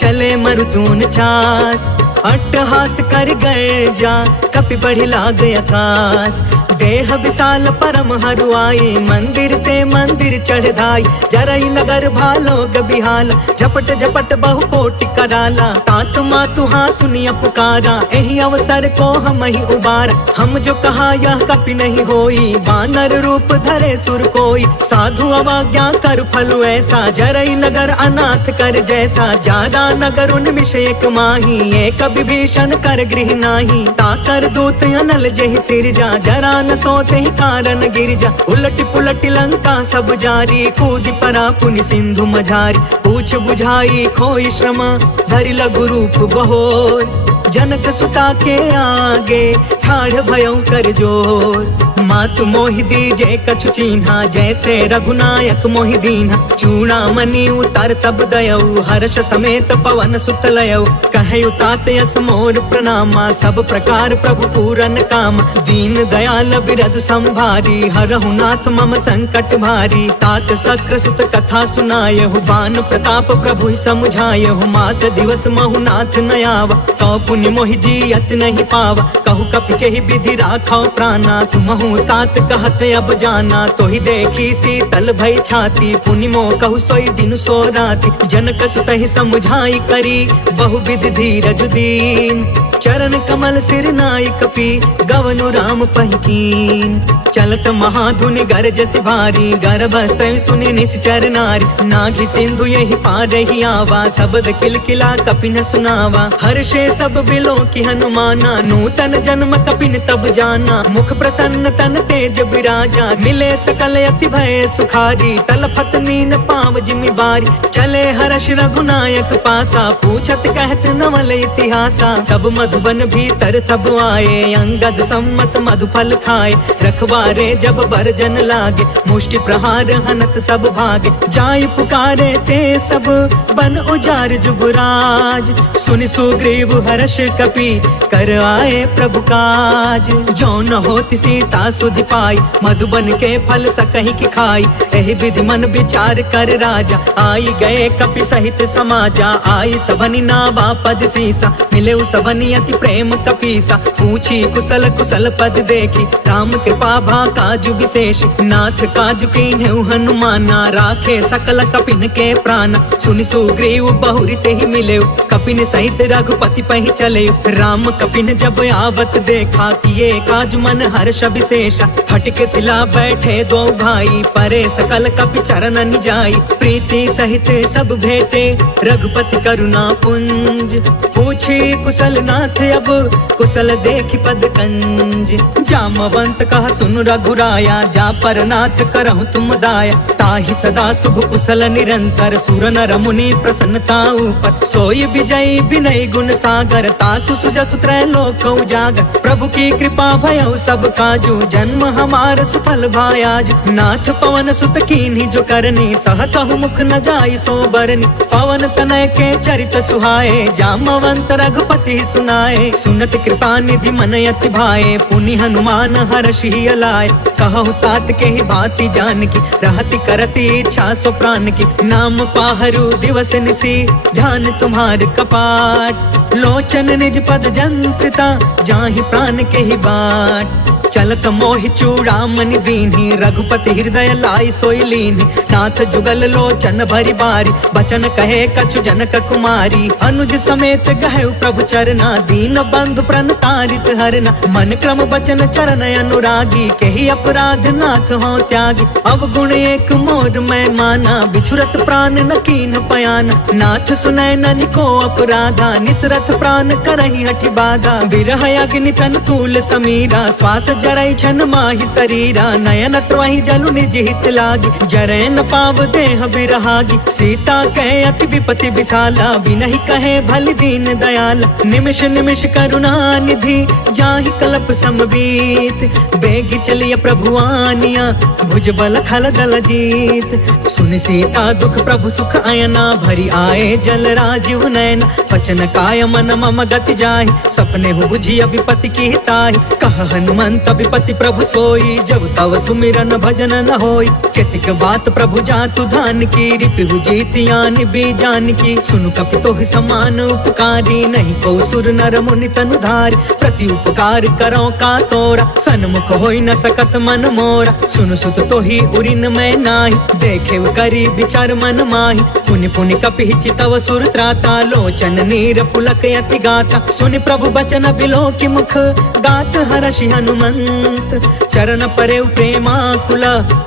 चले मरुतून चास। अट्टहास कर गर्जा, कपि बढ़ि लाग आकाश। देह विशाल परम हरुआई, मंदिर ते मंदिर चढ़ धाई। जरई नगर भालोग बिहाला, झपट झपट बहु कोटि कराला। तात मातु हाँ सुनिया पुकारा, एहि अवसर को हम ही उबारा। हम जो कहा यह कपि नहीं होई, बानर रूप धरे सुर कोई। साधु अवज्ञा कर फलु ऐसा, जरई नगर अनाथ कर जैसा। जारा नगर उन्मिष एक माही, एक विभीषण कर गृह नाही। ताकर दूत अनल जहि सिरजा, जरा न सोते ही कारण गिरजा। उलट पुलट लंका सब जारी, कूदि परा पुनि सिंधु मझारी। पूछ बुझाई खोई श्रम, धरि लघु रूप बहोर। जनक सुता के आगे, ठाढ़ भयउ कर जोर। मातु मोहि दीजे कछु चीन्हा, जैसे रघुनायक मोहि दीन्हा। चूड़ामणि उतर तब दयऊ, हर्ष समेत पवन सुत लयऊ। कहयु तात यस मोर प्रणामा, सब प्रकार प्रभु पूरन काम। दीन दयाल बिरधु संभारी, हरहु नाथ मम संकट भारी। तात सक्र सुत कथा सुनायहु, बान प्रताप प्रभु समुझायहु। मास दिवस महु नाथ न आवा, कौ पुनि मोहि जियत नहीं पावा। कहु कपि केहि विधि राखौ प्राणा, तुमहु तात कहत अब जाना। तो ही देखी शीतल भई छाती, पुनि मोह कहु सोई दिन सो राति। जनक सुतहि समुझाई करी, बहु विधि धीरज दीन। चरण कमल सिर नाई कपि, गवनु राम पहिकीन। चलत महाधुनि गरज से भारी, गर्भस्थ सुनि निश्चर नारी। नाघि सिंधु यही पार ही आवा, शब्द किलकिला कपिन सुनावा। हर्षे सब बिलो की हनुमाना, नूतन जन्म कपिन तब जाना। मुख प्रसन्न तन तेज विराजा, मिले सकल अति भय सुखारी। तलफत नीन पाव जिमि बारी, चले हर्ष रघुनायक पासा। पूछत कहत नवल इतिहासा, तब मधुबन भीतर सब आए। अंगद सम्मत मधुफल खाए, रखवारे जब बरजन लागे। मुष्टि प्रहार हनत सब भागे, जाय पुकारे ते सब बन उजार जुगराज। सुनि सुग्रीव हर्ष कपि, कर आए प्रभु काज। जो न होति सीता सुधि पाई, मधुबन के फल सकहि की खाई। एहि विधि मन विचार कर राजा, आई गए कपि सहित समाजा। आई सबनि नावा पद सीसा, मिले सबनि अति प्रेम कपीसा। पूछी कुशल कुशल पद देखी, राम कृपा भा काजु विशेष। नाथ काजु कीन्हु हनुमाना, राखे सकल कपिन के प्राण। सुनि सुग्रीव बहुरी तेहि मिले, कपिन सहित रघुपति पहि चले। राम कपिन जब आवत देखा, किए काज मन हर्ष विशेषा। फटके सिला बैठे दो भाई, परे सकल कपि चरण जाई। प्रीति सहित सब भेटे, रघुपति करुणा पुंज। पूछी कुशल नाथ अब, कुशल देखि पद कंज। जामवंत कहा सुन रघुराया, जा पर नाथ करहु तुम दाया। ताहि सदा शुभ कुशल निरंतर, सुर नर मुनि प्रसन्नता ऊपर। सोई विजयी विनय गुण सागर, तासु सुजसु त्रैलोक उजागर। प्रभु की कृपा भयउ सब काजू, जन्म हमार सुफल भायाज। नाथ पवन सुत कीन्ही जो करनी, सहसहु मुख न जाई सो बरनी। पवन तनय के चरित सुहाए, जामवंत रघुपति सुनाए। सुनत कृपा निधि मन अति भाए, पुनि हनुमान हर्षि अलाए। कहु तात के ही भांति जान की, रहति करति इच्छा सो प्राण की। नाम पाहरु दिवस निसी, ध्यान तुम्हार कपाट। लोचन निज पद जंत्रिता, जाहि प्राण के ही बाट। चलत मोहि चूड़ामणि दीन्ही, रघुपति हृदय लाई सोई लीन्ही। नाथ जुगल लोचन भरी बारी, बचन कहे कछु जनक कुमारी। अनुज समेत गहु प्रभु चरना, दीन बंधु प्रण तारित हरना। मन क्रम बचन चरण अनुरागी, केहि अपराध नाथ हो त्यागी। अवगुण एक मोर मैं माना, बिछुरत प्राण न कीन्ह पयाना। नाथ सुनय ननिको अपराधा, निसरथ प्राण करहि हठि बाधा। बिरह अग्नि तन तूल समीरा, श्वास जरई छन माहि शरीरा। नयन त्वहि जलु निज हित लागी, जरै न पाव देह बिरहागी। सीता कहे अति विपति विशाला, बिनहि कहे भल दीन दयाला। निमिष निमिष करुणा निधि, जाहि कल्प समबीत। बेगी चलिय प्रभु आनिया, भुज बल खल दल जीत। सुनि सीता दुख प्रभु सुख अयना, भरी आए जल राजीव नयना। वचन काय मन मम गति जाहि, सपने हु बुझिय विपति की ताहि। कह हनुमंत विपति प्रभु सोई, जब तव सुमिरन भजन न होई। केतिक बात प्रभु जातु धान की, रिपु जीतियानि बीजान की। सुनु कपि तोहि समान उपकारी, नहीं को सुर नर मुनि तनु धारी। प्रति उपकार करो का तोरा, सन्मुख होई न सकत मन मोरा। सुनु सुत तोहि उरिन मैं नाही, देखे करी विचार मन माही। पुनि पुनि कपि चितव सुर त्राता, लोचन नीर पुलक यति गाता। सुनि प्रभु बचन बिलो की मुख, गात हर्षि हनुमंत। चरण परे प्रेमाकुल,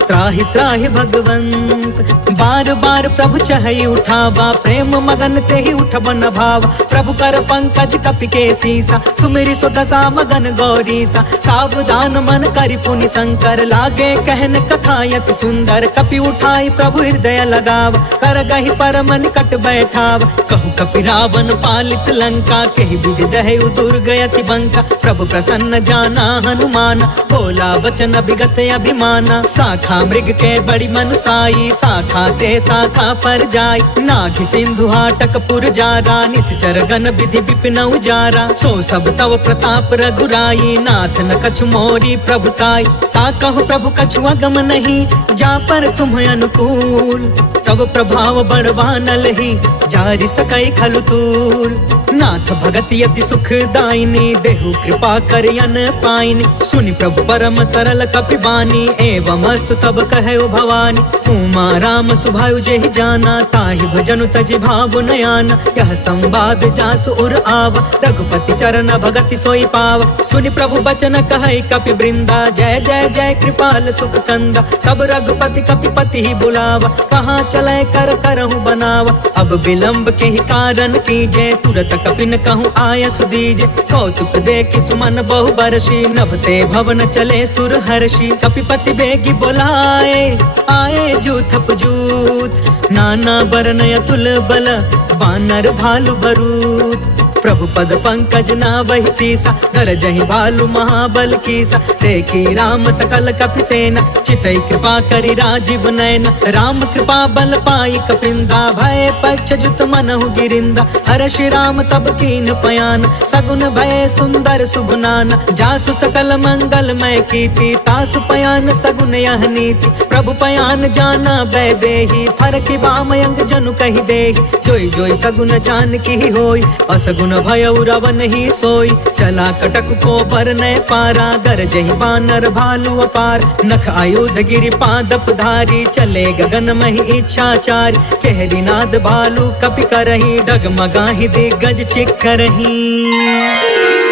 त्राहि त्राहि भगवंत। बार बार प्रभु चहई उठावा, प्रेम मगन तेहि उठबन भावा। प्रभु कर पंकज कपि के सीसा, सुमिरि सो दशा मगन गौरीसा। सावधान मन करि पुनि शंकर, लागे कहन कथा यति सुंदर। कपि उठाई प्रभु हृदय लगावा, कर गहि परम निकट बैठावा। कहु कपि रावण पालित लंका, केहि विधि दहु दुर्ग यति बंका। प्रभु प्रसन्न जाना हनुमान, बोला वचन विगत अभिमाना। शाखा मृग के बड़ी मनुसाई, शाखा ते शाखा पर जाई। नाघि सिंधु हाटक पुर जारा, निश्चर गण विधि विपिन उजारा। सो सब तव प्रताप रघुराई, नाथ न कछु मोरी प्रभुताई। ता कहु प्रभु कछु अगम नहीं, जा पर तुम अनुकूल। तब प्रभाव बड़वान लही, जारि सकै खलु तूल। नाथ भगत यति सुख दायिनी, देहु कृपा करियन पाइनी। सुनि प्रभु परम सरल कपि बानी, एवं अस्तु तब कहे भवानी। उमा राम सुभायु जेहि जाना, ताहि भजनु तजि भाव नयाना। यह संवाद जासु उर आवा, रघुपति चरण भगति सोई पावा। सुनि प्रभु बचन कहै कपि वृंदा, जय जय जय कृपाल सुख कंदा। तब रघुपति कपिपति ही बुलावा, कहाँ चले कर करहूँ बनावा। अब विलंब के ही कारण कीजे, तुरत कपिन कहूँ आय सुदीजे। कौतुक देखि सुमन बहु बरसी, नभते भवन चले सुर हर्षि। कपिपति बेगी बुलाए, आए जूथप जूथ। नाना बरन अतुल बल, बानर भालु बरूथ। प्रभु पद पंकज नावहि सीसा, गरजहि भालु महाबल कीसा। देखी राम सकल कपि सेना, चितई कृपा करि राजीव नयना। राम कृपा बल पाई कपिंदा, भय पक्ष जुत मनहु गिरिंदा। हर्षि राम तब कीन पयान, सगुन भय सुंदर शुभ नाना। जासु सकल मंगल मय कीर्ति, तासु पयान सगुन यह नीति। प्रभु पयान जाना वैदेही, फरकि बामयंग जनु कहि देहि। जोई जोई सगुन जान की होई, असगुन भयउ रावण ही सोई। चला कटक को बरनय पारा, गरजहि बानर भालु अपार। नख आयुध गिरि पादप धारी, चले गगन महि इच्छाचारी। केहरी नाद भालु कपि करही, डगमगाहि दिग्गज चिक्करही।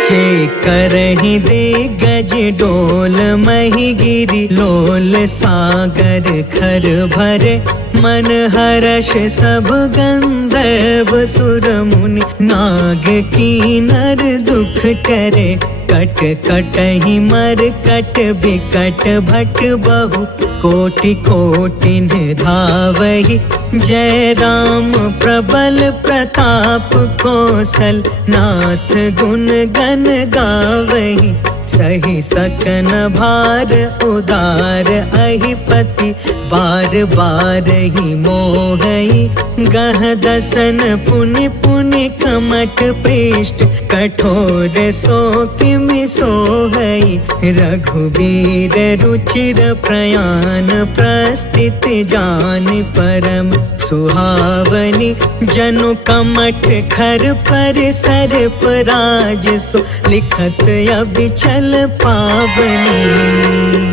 चिक्करहि दिग्गज डोल महि गिरि, लोल सागर खर भरे। मन हर्ष सब गंधर्व सुर मुनि, नाग कीनर दुख टरे। कट कटहि मर कट बिकट भट बहु, कोटि कोटि धावहि। जय राम प्रबल प्रताप कौशल, नाथ गुण गण गावहि। सही सकन भार उदार अहिपति, बार बार ही मोहई। गह दसन पुनि पुनि कमठ पृष्ठ, कठोर सो किमि सोहई। रघुवीर रुचिर प्रयाण, प्रस्थित जान परम सुहावनी। जनु कमठ खर पर सर्प राज सो, लिखत अबिचल पावनी।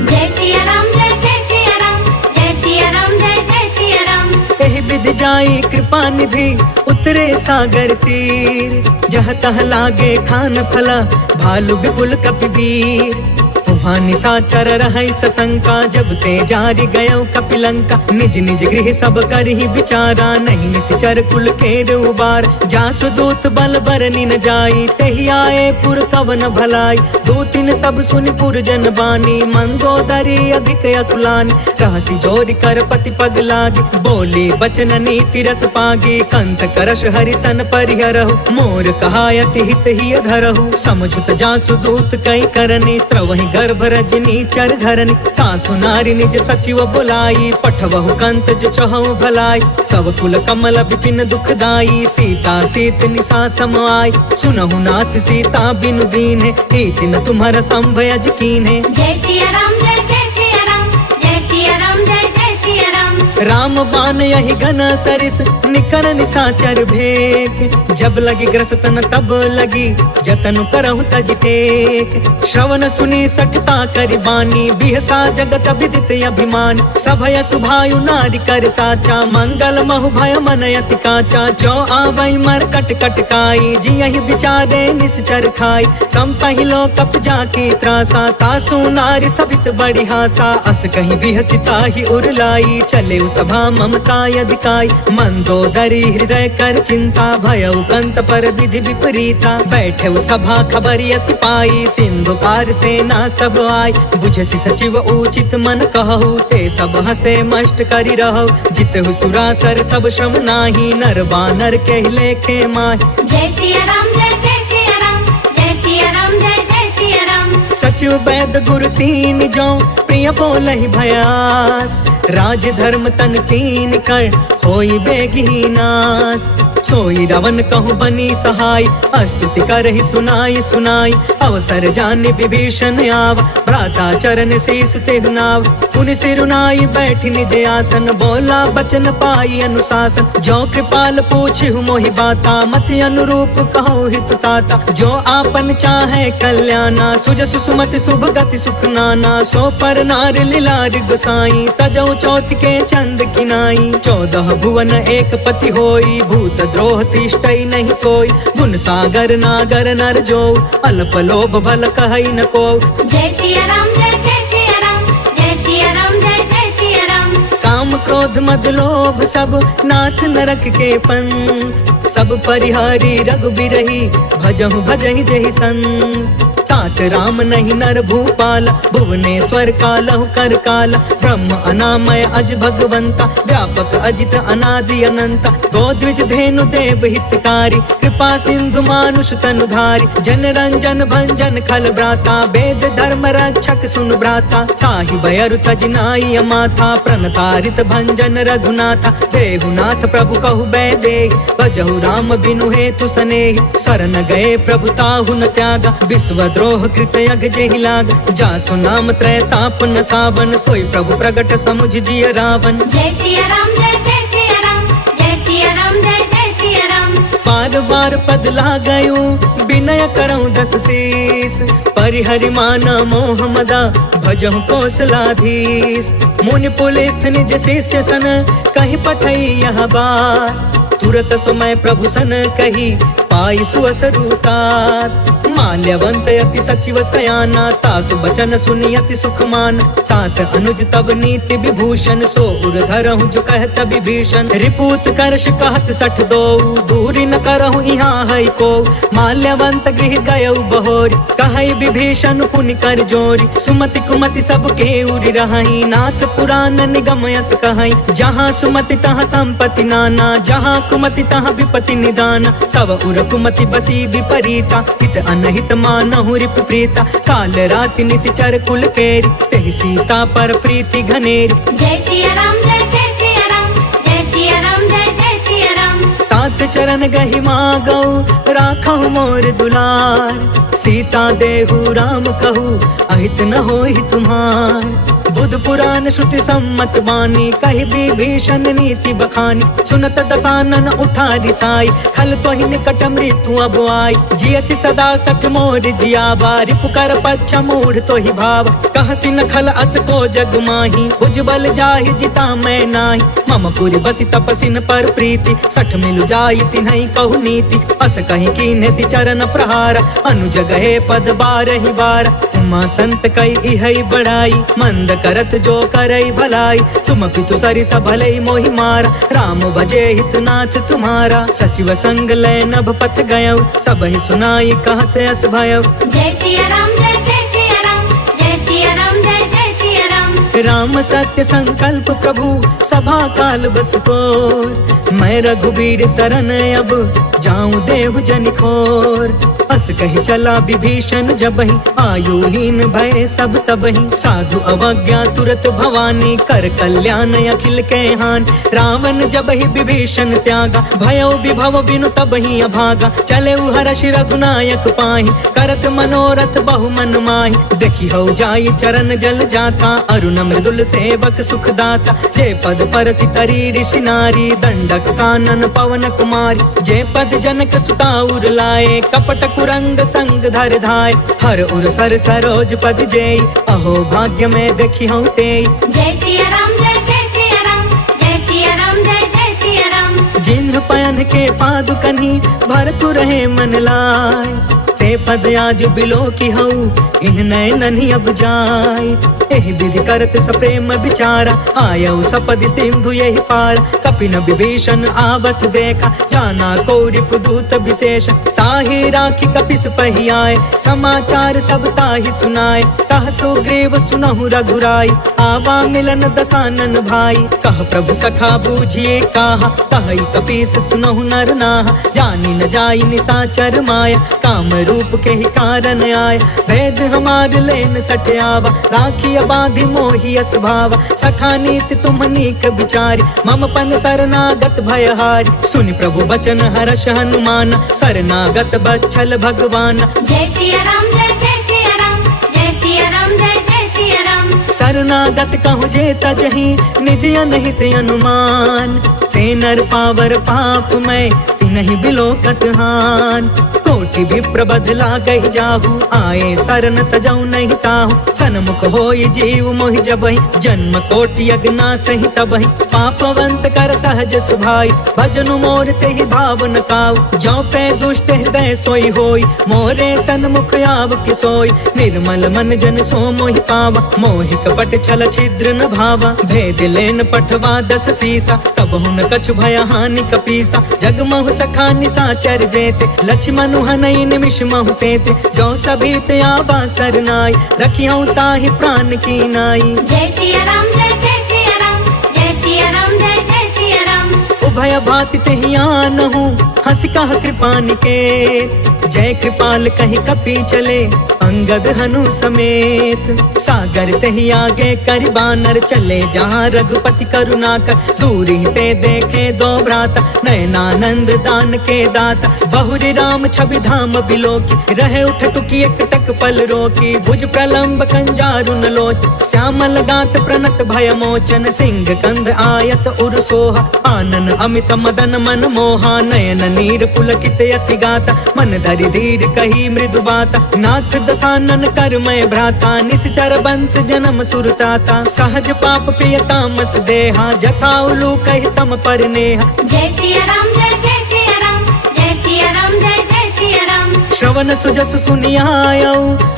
जय सिया राम जय सिया राम, जय सिया राम जय सिया राम। एहि विधि जाई कृपा निधि, उतरे सागर तीर। जह तह लागे खान फला, भालु विपुल कपिवीर। वहाँ निशाचर रहै सशंका, जब ते जारि गयो कपिलंका। निज निज गृह सब करहि विचारा, नहीं निश्चर कुल केर उबार। जासु दूत बल बरनि न जाई, तेहि आए पुर कवन भलाई। दूतिन सब सुनि पुर जन बानी, मंदोदरी अधिक अकुलानी। रहसि जोरि कर पति पग लागी, बोली बचन नीति रस पागी। कंत करश हरिसन परिहरहु, मोर कहायति हित ही धरहु। समझुत जासु दूत कई करनी, स्त्रवहि गर्भ रजनी चर धरनी। तासु नारी निज सचिव बुलाई, पठवहु कंत जो चहु भलाई। तब कुल कमल विपिन दुखदाई, सीता सीत निशा सम आई। सुनहु नाथ सीता बिनु दीन्हे, इति न तुम्हारा संभयज कीन्हे। जय सिया राम जय सिया राम, जय सिया राम जय सिया राम। राम बान यही घन सरिस, निकर निशाचर भेक। जब लगी ग्रसतन तब लगी, जतन करहु तज टेक। श्रवण सुनी सठता करि बानी, बिहसा जगत विदित अभिमान। सभय सुभायु नारी कर साचा, मंगल महु भय मन अति काचा। जो आवै मर कट कट काई, जियहि विचारे निश्चर खाई। कम पहिलो कप जाकी त्रासा, तासु नारी सभित बड़ी हासा। अस कहीं बिहसिता ही उरलाई, चले सभा ममता अधिकाई। मंदोदरी हृदय कर चिंता, भयउ कंत पर विधि विपरीता। बैठे सभा खबरिया सिपाही, सिंधु पार सेना सब आई। बुझसि सचिव उचित मन कहु, ते सब हसे मष्ट करि रहु। जितहु सुरासर तब श्रम नाही, नर बानर कहि लेखे माहि। जय सिया राम जय सिया राम, जय सिया राम जय सिया राम। सचिव वैद गुरु तीन जो, प्रिय बोलहि भयास। राज धर्म तन तीन कर, होई बेगी नास। सोई रावण कहु बनी सहाय, स्तुति करहि सुनाई सुनाई। अवसर जानि विभीषण आव, भ्राता चरण शीस तेहु नाव। पुनि सिरुनाई बैठि निज आसन, बोला बचन पाई अनुशासन। जो कृपाल पूछहु मोहि बाता, मति अनुरूप कहु हितु ताता। जो आपन चाहे कल्याणा, सुजसु सुमति शुभ गति सुख नाना। सो पर नार लीलारि गोसाई, तजौ चौथ के चंद किनाई। 14 भुवन एक पति होई, भूत द्रोह तिष्ठई नहीं सोई। गुण सागर नागर नर जो, अल्प लोभ भल कहई न को। जय सिया राम जय क्रोध मद लोभ सब नाथ नरक के पंथ। सब परिहारी रघुबीरहि भजहु भजहि जहि संत। तात राम नहीं नर भूपाल भुवनेश्वर कालहु कर काला। ब्रह्म अनामय अज भगवंता व्यापक अजित अनादि अनंता। गोद्विज धेनु देव हितकारी कृपा सिंधु मानुष तनुधारी। जन रंजन भंजन खल भ्राता वेद धर्म रक्षक सुन भ्राता। ताहि भयरु तज नाई अमाथा प्रणतारित भंजन रघुनाथा। देहुनाथ प्रभु कहु बैदेहि भजहु राम बिनु हेतु सनेहि। शरण गए प्रभु ताहु न त्यागा विश्व द्रोह कृत यग जेहि लाग। जासु नाम त्रय ताप न सावन सोई प्रभु प्रगट समुझ जिय रावण। जय सिया राम जय जय सिया राम जय सिया राम जय जय सिया राम। बार बार पद लागयु विनय करऊं दस शीस। परिहरि माना मोह मदा भजहु कौशलाधीश। मुनि पुलिस्थ निज शिष्य सन कहि पठई यह बात। तुरत समय प्रभु सन कही पाई सुअसरुतात। माल्यवंत अति सचिव सयाना तासु बचन सुनि अति सुखमान। तात अनुज तब नीति विभूषण सो उर धरहु जो कहत विभीषण। रिपूत करश कहत सठ दो दूरी न करहु यहाँ है को। माल्यवंत गृह गयउ बहोरी कहई विभीषण पुनि कर जोरी। सुमति कुमति सब के उरि रहई नाथ पुराण निगम यस कहई। जहाँ सुमति तहाँ संपत्ति नाना जहाँ कुमति तहाँ विपत्ति निदान। तब उर कुमति बसी विपरीता हित अनहित मानहु रिप प्रीता। काल राति निशिचर कुल केरी तेहि सीता पर प्रीति घनेरी। जय सिया राम जय जय सिया राम जय सिया राम जय जय सिया राम। तात चरण गहि मागौ राखहु मोर दुलार। सीता देहु राम कहू अहित न होहि तुम्हार। बुध पुराण श्रुति सम्मत वाणी कहि विभीषण नीति बखानी। सुनत दसानन उठा रिसाई खल तोहि निकट मृत्यु अब आई। जियसि सदा सठ मोर जियावा रिपु कर पच्छ मूढ़ तोहि भाव। कहसि न खल अस को जग माही भुजबल जाहि जिता मैं नाही। मम पुरि बसि तपसिन पर प्रीति सठ मिलु जाई तिन्हई कहु नीति। अस कहि कीन्हे चरण प्रहार अनुज गहे पद बारहि बार। उमा संत कई इहई बड़ाई मंद करत जो करई भलाई। तुम पितु सरिस भलई मोहि मारा राम भजे हितनाथ तुम्हारा। सचिव संग लय नभ पथ गयौ सबहि सुनाई कहत अस भयौ। जय सिया राम जय जय सिया राम जय सिया राम जय जय सिया राम। राम सत्य संकल्प प्रभु सभा काल बस तोर। मैं रघुबीर शरण अब जाऊं देहु जनि खोर। अस कहि चला विभीषण जबहि आयुहीन भय सब तबहि। साधु अवज्ञा तुरत भवानी कर कल्याण अखिल के हानि। रावण जबहि विभीषण त्यागा भयो विभव बिनु तबहि अभागा। चले हर्षि रघुनायक पाहि करत मनोरथ बहु मन माहि। देखि हौ जाई चरण जल जाता अरुण मृदुल सेवक सुखदाता। जे पद परसि तरी ऋषि नारी दंडक कानन पवन कुमारी। जे पद जनक सुता उर लाए कपट कुरंग संग धर धाय। हर उर सर सरोज पद जेई अहो भाग्य में देखी हूँ तेई। जय सिया राम जय जय सिया राम जय सिया राम जय जय सिया राम। जिन्ह पयन के पादुकनी भरतु रहे मन लाय। ते पद आज बिलो की हऊ इन नैननि अब जाय। एहि विधि करत सप्रेम विचारा आयऊ सपदि सिंधु यही पार। कपिन विभीषण आवत देखा जाना को रिपुदूत विशेष। ताहि राखी कपिस पहि आए समाचार सब ताहि सुनाए। कह सुग्रीव सुनहु रघुराई आवा मिलन दसानन भाई। कह प्रभु सखा बूझिए काहा कहई कपीस सुनहु नर नाहा। जानी न जाई निसाचर माया काम रूप के ही कारण आय। वेद हमार लेन सठ आवा राखी बाधि मोहि अस भावा। सखा नीति तुम नीक विचारी मम पन शरणागत भयहारी। सुनि प्रभु बचन हर्ष हनुमान शरणागत बच्छल भगवान। जय सिया राम जय जय सिया राम जय सिया राम जय जय सिया राम। शरणागत कहु जे तजहि निज अनहित अनुमान। ते नर पावर पाप मैं तिनहि बिलोकत हान। कोटि विप्र बदला गई जाहू, आए शरण तजऊ नहीं ताहू। सन्मुख होई जीव मोहि जबहि, जन्म कोटि अगना सही तबहि। पापवंत कर सहज सुभाई, भजनु मोर तेहि भाव न काऊ। जो पे दुष्ट हृदय सोई होई, मोरे सन्मुख आव कि सोई। निर्मल मन जन सो मोहि पावा, मोहि कपट छल छिद्र न भावा। भेद लेन पठवा 10 सीसा, तब हुन कछु भय हानि कपीसा। जग महु सखा निसाचर जेते, लक्ष्मण हनई निमिष महु तेते। जो सभीत आवा सरनाई, रखियौ ताहि प्राण की नाई। जय सिया राम जय सिया राम, जय सिया राम जय सिया राम। उभय भाति तेहि आनहु, हंस कह कृपान के। जय कृपाल कहि कपि चले, अंगद हनु समेत। सागर तेहि आगे करि बानर, चले जहाँ रघुपति करुणा कर। दूरी ते देखे दो भ्राता, नयनानंद दान के दाता। बहुरी राम छवि धाम बिलोकी, रहे उठ टुकी एक टक पल रोकी। भुज प्रलंब कंजारुन लोच, श्यामल गात प्रणत भय मोचन। सिंह कंद आयत उर सोहा, आनन अमित मदन मन मोहा। नयन नीर पुलकित अति गाता, मन धरि धीर कही मृदु बाता। नाथ दसानन कर मैं भ्राता, निश्चर बंस जन्म सुरताता। सहज पाप पिय तामस देहा, जथा उलू कहि तम पर नेहा। जय सिया राम जय सिया राम, जय सिया राम जय सिया राम। श्रवण सुजसु सुनियायौ,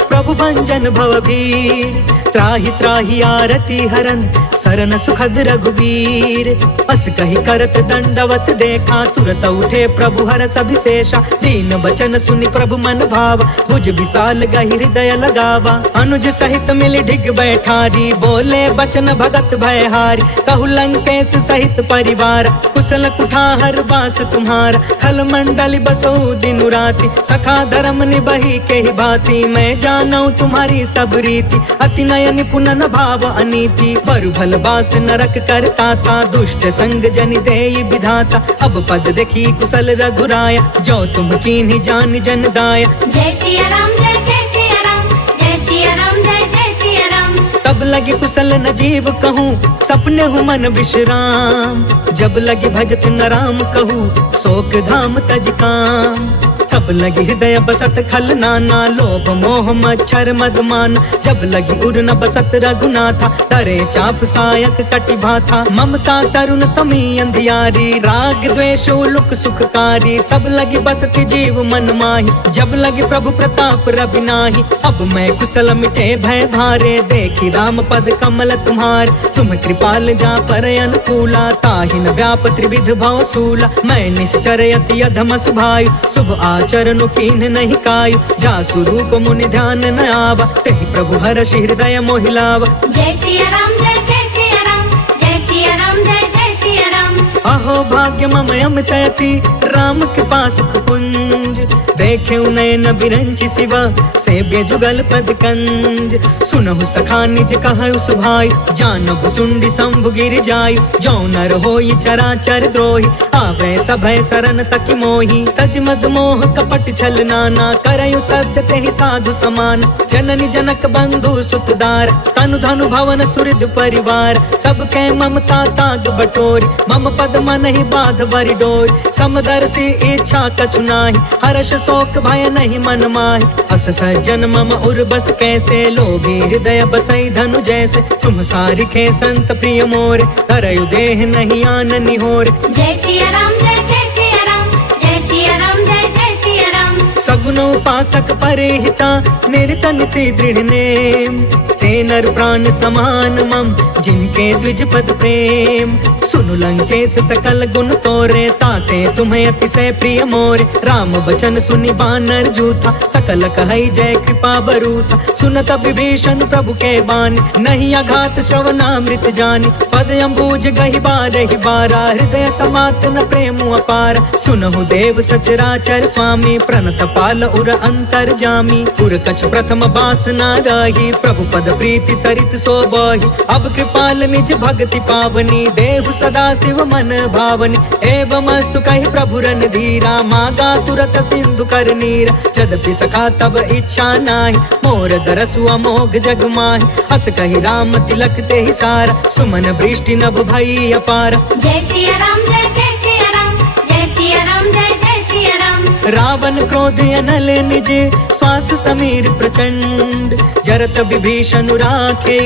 प्रभु भंजन भवभीर। त्राहि त्राहि आरती हरन, सरन सुखद रघुवीर। अस कहि करत दंडवत देखा, तुरत उठे प्रभु हरष अभिषेषा। दीन बचन सुनि प्रभु मन भावा, भुज विशाल गहि हृदय लगावा। अनुज सहित मिलि ढिग बैठारी, बोले बचन भगत भयहारी। कहु लंकेश सहित परिवार, कुशल कुठार बास तुम्हारा। खल मंडल बसो दिनु राति, सखा धर्म निबहि के ही भांति। मैं जानऊ तुम्हारी सब रीति, अति नय निपुण न भाव अनीति। बरु भल बास नरक करता था, दुष्ट संग जनि देई विधाता। अब पद देखी कुशल रघुराया, जो तुम कीन्ही जान जन दाया। जय सिया राम जय सिया राम, जय सिया राम जय सिया राम। तब लगी कुशल न जीव कहूँ, सपने हूँ मन विश्राम। जब लगी भजत न राम कहूँ, शोक धाम तज काम। तब लगी हृदय बसत खल नाना, लोभ मोह मच्छर मदमान। जब लगी उर न बसत रघुनाथा, तरे चाप सायक कटि भाथा। ममता तरुण तमी अंधियारी, राग द्वेष उलुक सुखकारी। तब लगी बसत जीव मन माही, जब लगी प्रभु प्रताप रवि नाही। अब मैं कुशल मिटे भय भारे, देखी राम पद कमल तुम्हार। तुम कृपाल जा पर अनुकूला, ताहि न व्याप त्रिविध भव सूला। मैं निश्चर अति अधम सुभायु, शुभ आचरण कीन नहीं कायु। जासु रूप मुनि ध्यान न आवा, तेहि प्रभु हरष हृदय मोहि लावा। जय सिया राम जय सिया राम, जय सिया राम जय सिया राम। अहो भाग्य मम अमित अति, राम कृपा सुख पुंज। देखे नयन बिरंचि शिवा, सेव्य जुगल पद कंज। सुनहु सखा निज कहु सुभाई, जानहु सुंडी शंभु गिर जायु। जो नर होई चराचर द्रोही, आवे सभय शरण तकि मोही। तज मद मोह कपट छल नाना, करयु सद्य तेहि साधु समान। जननी जनक बंधु सुतदार, तनु धनु भवन सुहृद परिवार। सबके ममता ताग बटोरी, मम पद मन ही बाध बरि डोरी। समदर्शी इच्छा कछु नाही, हर्ष शोक भय नहीं मन माहि। अस सज्जन मम उर बस कैसे, लोभी हृदय बसई धनु जैसे। तुम सारिखे संत प्रिय मोरे, धरयु देह नहीं आन निहोरे। जय सिया राम जय सिया राम, जय सिया राम जय सिया राम। सगुन उपासक परिहिता, निर्तन ति दृढ़ नेम। ते नर प्राण समान मम, जिनके द्विज पद प्रेम। सुनु लंकेश सकल गुण तोरे, ताते तुम्हें अतिशय प्रिय मोरे। राम बचन सुनि बानर जूथा, सकल कहई जय कृपा बरूथा। सुनत विभीषण प्रभु के बानी, नहीं अघात श्रवणामृत जानी। पद अम्बुज गहि बारहि बारा, हृदय समात न प्रेम अपार। सुनहु देव सचराचर स्वामी, प्रणत पाल उर अंतर जामी। उर कछु प्रथम बास न रही, प्रभु पद प्रीति सरित सोबहि। अब कृपाल निज भक्ति पावनी, देहु सदा शिव मन भावनी। एवं अस्तु कहि प्रभु रन धीरा, मागा तुरत सिंधु कर नीरा। यद्यपि सखा तब इच्छा नाही, मोर दरसु अमोघ जग माहि। अस कहि राम तिलक तेहि सारा, सुमन वृष्टि नभ भई अपार। जय सिया राम जय सिया राम, जय सिया राम जय सिया राम। रावण क्रोध अनल निज श्वास समीर प्रचंड जरत विभीषण राखे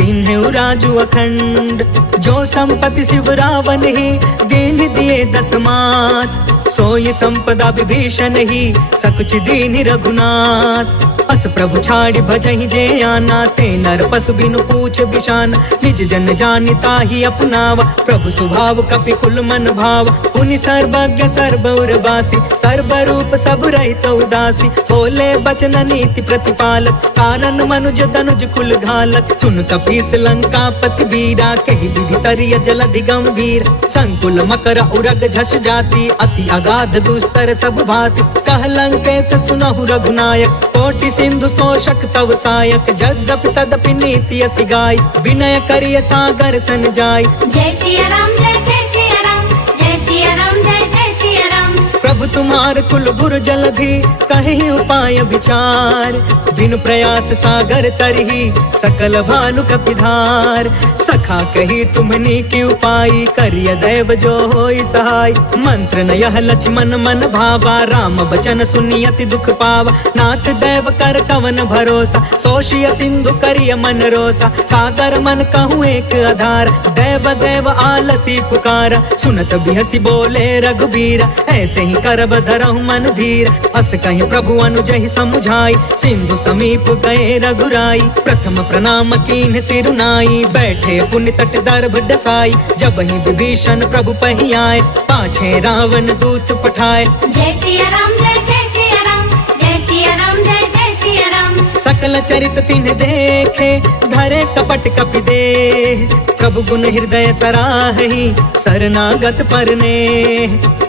दीन है राजू अखंड जो संपत्ति शिव रावण ही दीन दिए दस मात सोई संपदा विभीषण ही सकुच दीन रघुनाथ अस प्रभु छाड़ी भजहि जे आना ते नर पशु बिनु पूछ बिशान निज जन जानिता ही अपनावा प्रभु स्वभाव कपि कुल मन भाव पुनि सर्वज्ञ सर्वौर बासी सर्वरूप सब रहित उदासी बोले बचन नीति प्रतिपालक कारण मनुज तनुज कुल घालक चुन कपीस लंका पति बीरा कही विधि तरिय जलधि गंभीर संकुल मकर उरग झस जाति अति अगाध दुस्तर सब भांति कह लंकेश सुनहु रघुनायक कोटि सिंधु शोषक तव सायक जद्यपि तदपि नीति असि गाय विनय करिय सागर सन जाय जय सिया राम जय सिया राम जय सिया राम जय सिया राम प्रभु तुम्हार कुल गुर जलधि कहीं उपाय विचार बिनु प्रयास सागर तरही सकल भानु कपिधार सखा कही तुमनी की उपाय करिय दैव जो होई सहाय मंत्र न यह लक्ष्मण मन भावा राम बचन सुनियति दुख पावा नाथ दैव कर कवन भरोसा सोशिय सिंधु करिय मन रोसा सागर मन कहूँ एक आधार दैव दैव आलसी पुकारा सुनत बिहसी बोले रघुबीर ऐसे ही करब धरहु मन धीर अस कहीं प्रभु अनुजहि समुझाई सिंधु समीप गए रघुराई प्रथम प्रणाम कीन सिरुनाई बैठे पुण्य तट दर्भ डसाई जब ही विभीषण प्रभु पही आए पाछे रावण दूत पठाए जय सिया राम जय सिया राम जय सिया राम जय सिया राम सकल चरित तिन्ह देखे धरे कपट कपि दे प्रभु गुण हृदय सराहि शरणागत परने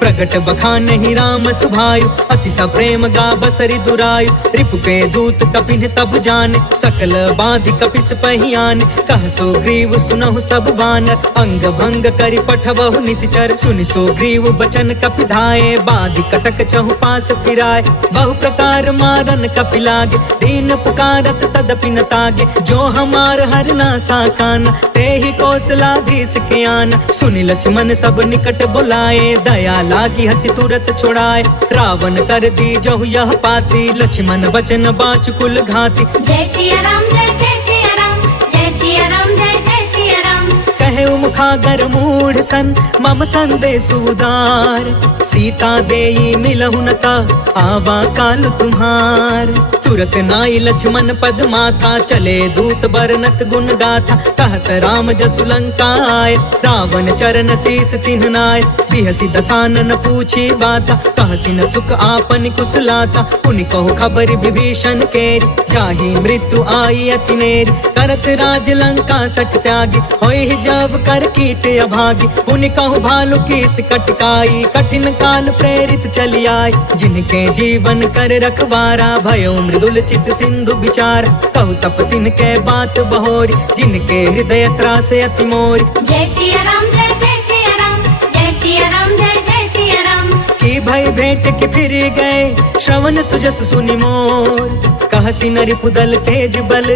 प्रगट बखानहि राम सुभायु अति सप्रेम गा बसरि दुरायु रिपु के दूत कपिन तब जाने सकल बाधि कपिस पहियान कह सो ग्रीव सुनहु सब बानर अंग भंग करि पठवहु निसिचर सुनि सो ग्रीव बचन कपि धाये बाधि कटक चहु पास फिराय बहु प्रकार मारन कपि लागे दीन पुकारत तदपि न तागे जो हमार हरना साकान ते ही कौशलाधीश के आन सुनि लक्ष्मण सब निकट बुलाए दया लागी हसी तुरत छोड़ाए रावण कर दी जहु यह पाती लक्ष्मण वचन बाच कुल घाती जय सिया राम जय सिया राम जय सिया राम जय सिया राम कहे मुखागर मूढ़ सन मम संदेश उदार सीता देई मिलहु नता आवा काल तुम्हार तुरत नाई लक्ष्मण पद माथा चले दूत बरनत गुण गाथा कहत राम जसु लंका आए रावण चरण शीस तिन्ह नाय बिहसी दसानन पूछी बाता कहसी न सुख आपन कुशलाता पुनि कहो खबर विभीषण केरी जाहि मृत्यु आई अति नेरी करत राज लंका सठ त्यागी होई जब कर कीट अभागी पुनि कहु भालु कीस कटकाई कठिन काल प्रेरित चली आई जिनके जीवन कर रखवारा भयो मृदुल चित सिंधु विचार कहु तपसिन के बात बहोरी जिनके हृदय त्रास अति मोरी जय सिया राम जय सिया राम जय सिया राम जय सिया राम की भय भेंट के फिर गए श्रवण सुजस सुनि मोर कहसी नरि पुदल तेज बल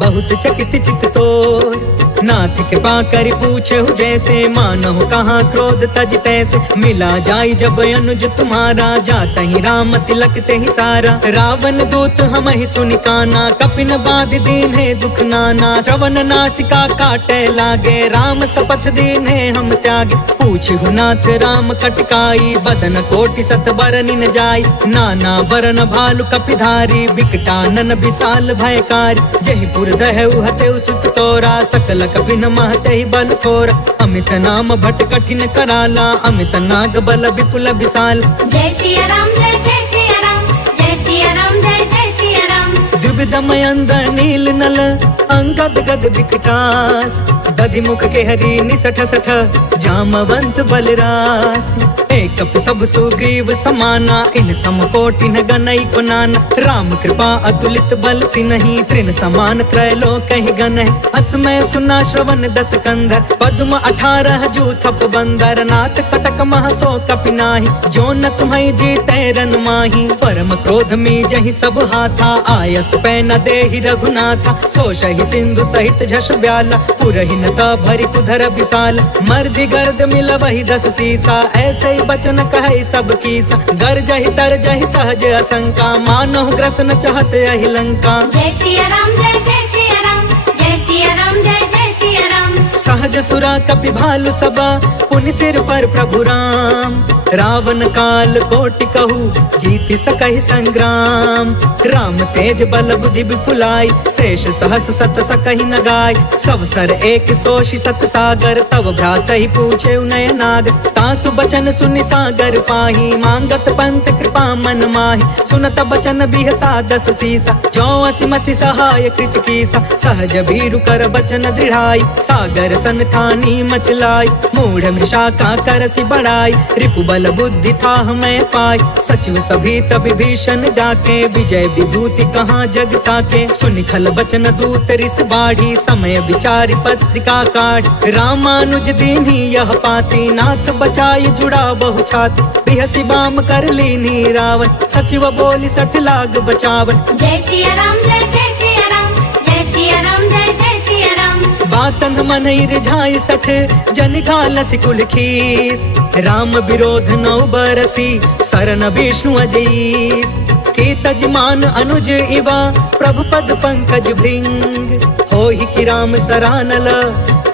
बहुत चकित चित तोर नाथ कृपा करि पूछे जैसे मानहु कहाँ क्रोध तज तैसे मिला जाई जब अनुज तुम्हारा जाता ही राम तिलक ते ही सारा रावण दूत हम ही सुनि काना कपिन बाध दीन है दुख नाना श्रवण नासिका काटे लागे राम शपथ दीन है हम त्यागे पूछहु नाथ राम कटकाई बदन कोटि सत बरनि न जाई नाना बरन भालु कपिधारी बिकटानन विशाल भयकारी जयपुर दहु हतेउ सुत तोरा सकल कपिन महते बल थोर अमित नाम भट कठिन कराला अमित नाग बल विपुल विशाल जय सिया राम जय सिया राम जय सिया राम जय सिया राम द्विविधमयंद नील नल अंगद गद विकटास दधि मुख के हरि निसठ सठ जामवंत बलरास एक सब सुग्रीव समाना इन सम कोटि न गनई को नाना राम कृपा अतुलित बल तिन्हि तृण समान त्रैलोक ही गन असमय सुना श्रवण दस कंधर पद्म 18 जूथप बंदर नाथ कटक महसो कपिनाहि जो न तुम्हें जीते रन माही परम क्रोध में जहि सब हाथा आयस पै न देहि रघुनाथा, सोषहि सिंधु सहित झष ब्याला, पुरहि न त भरि कुधर विशाल, मर्दि गर्द मिलबहि 10 सीसा, ऐसे ही बचन कहै सब कीसा, गरजहि तरजहि सहज असंका, मानहु ग्रसन चहत अहि लंका। जय सिया राम जय जय सिया राम, जय सिया राम जय जय सिया राम। सहज सुरा कपि भालु सबा, पुनि सिर पर प्रभु राम, रावण काल कोटि कहू, जीति सकहि संग्राम, राम तेज बल बुद्धि विपुलाई, शेष सहस सत सकहि न गाय, सब सर एक सोषि सत सागर, तब भ्रातहि पूछे नय नाग, तासु बचन सुनि सागर पाही, मांगत पंत कृपा मन माही, सुनत बचन बिहसा 10 सीसा, जो असिमति सहाय कृत कीसा, सहज भीरु कर बचन दृढ़ाई, सागर सन ठानी मचलाई, मूढ़ मृषा का करसि बढ़ाई, रिपु बल बुद्धि था मैं पाई, सचिव सभी तब विभीषण जाके, विजय विभूति कहाँ जग ताके, सुनि खल बचन दूत रिस बाढ़ी, समय विचारि पत्रिका काढ़, रामानुज दीन्ही यह पाती, नाथ बचाई जुड़ा बहु छाती, बिहसी बाम कर लीनी रावण, सचिव बोली 60 लाग बचावन। जय सिया राम जय जय सिया राम, जय सिया राम जय जय सिया राम। बातंग मनहि रिझाई 60, जन घालसि कुल खीस, राम विरोध 9 बरसी, शरण विष्णु अजीस, की तजमान अनुज इवा, प्रभु पद पंकज भृंग, होहि कि राम सरानल,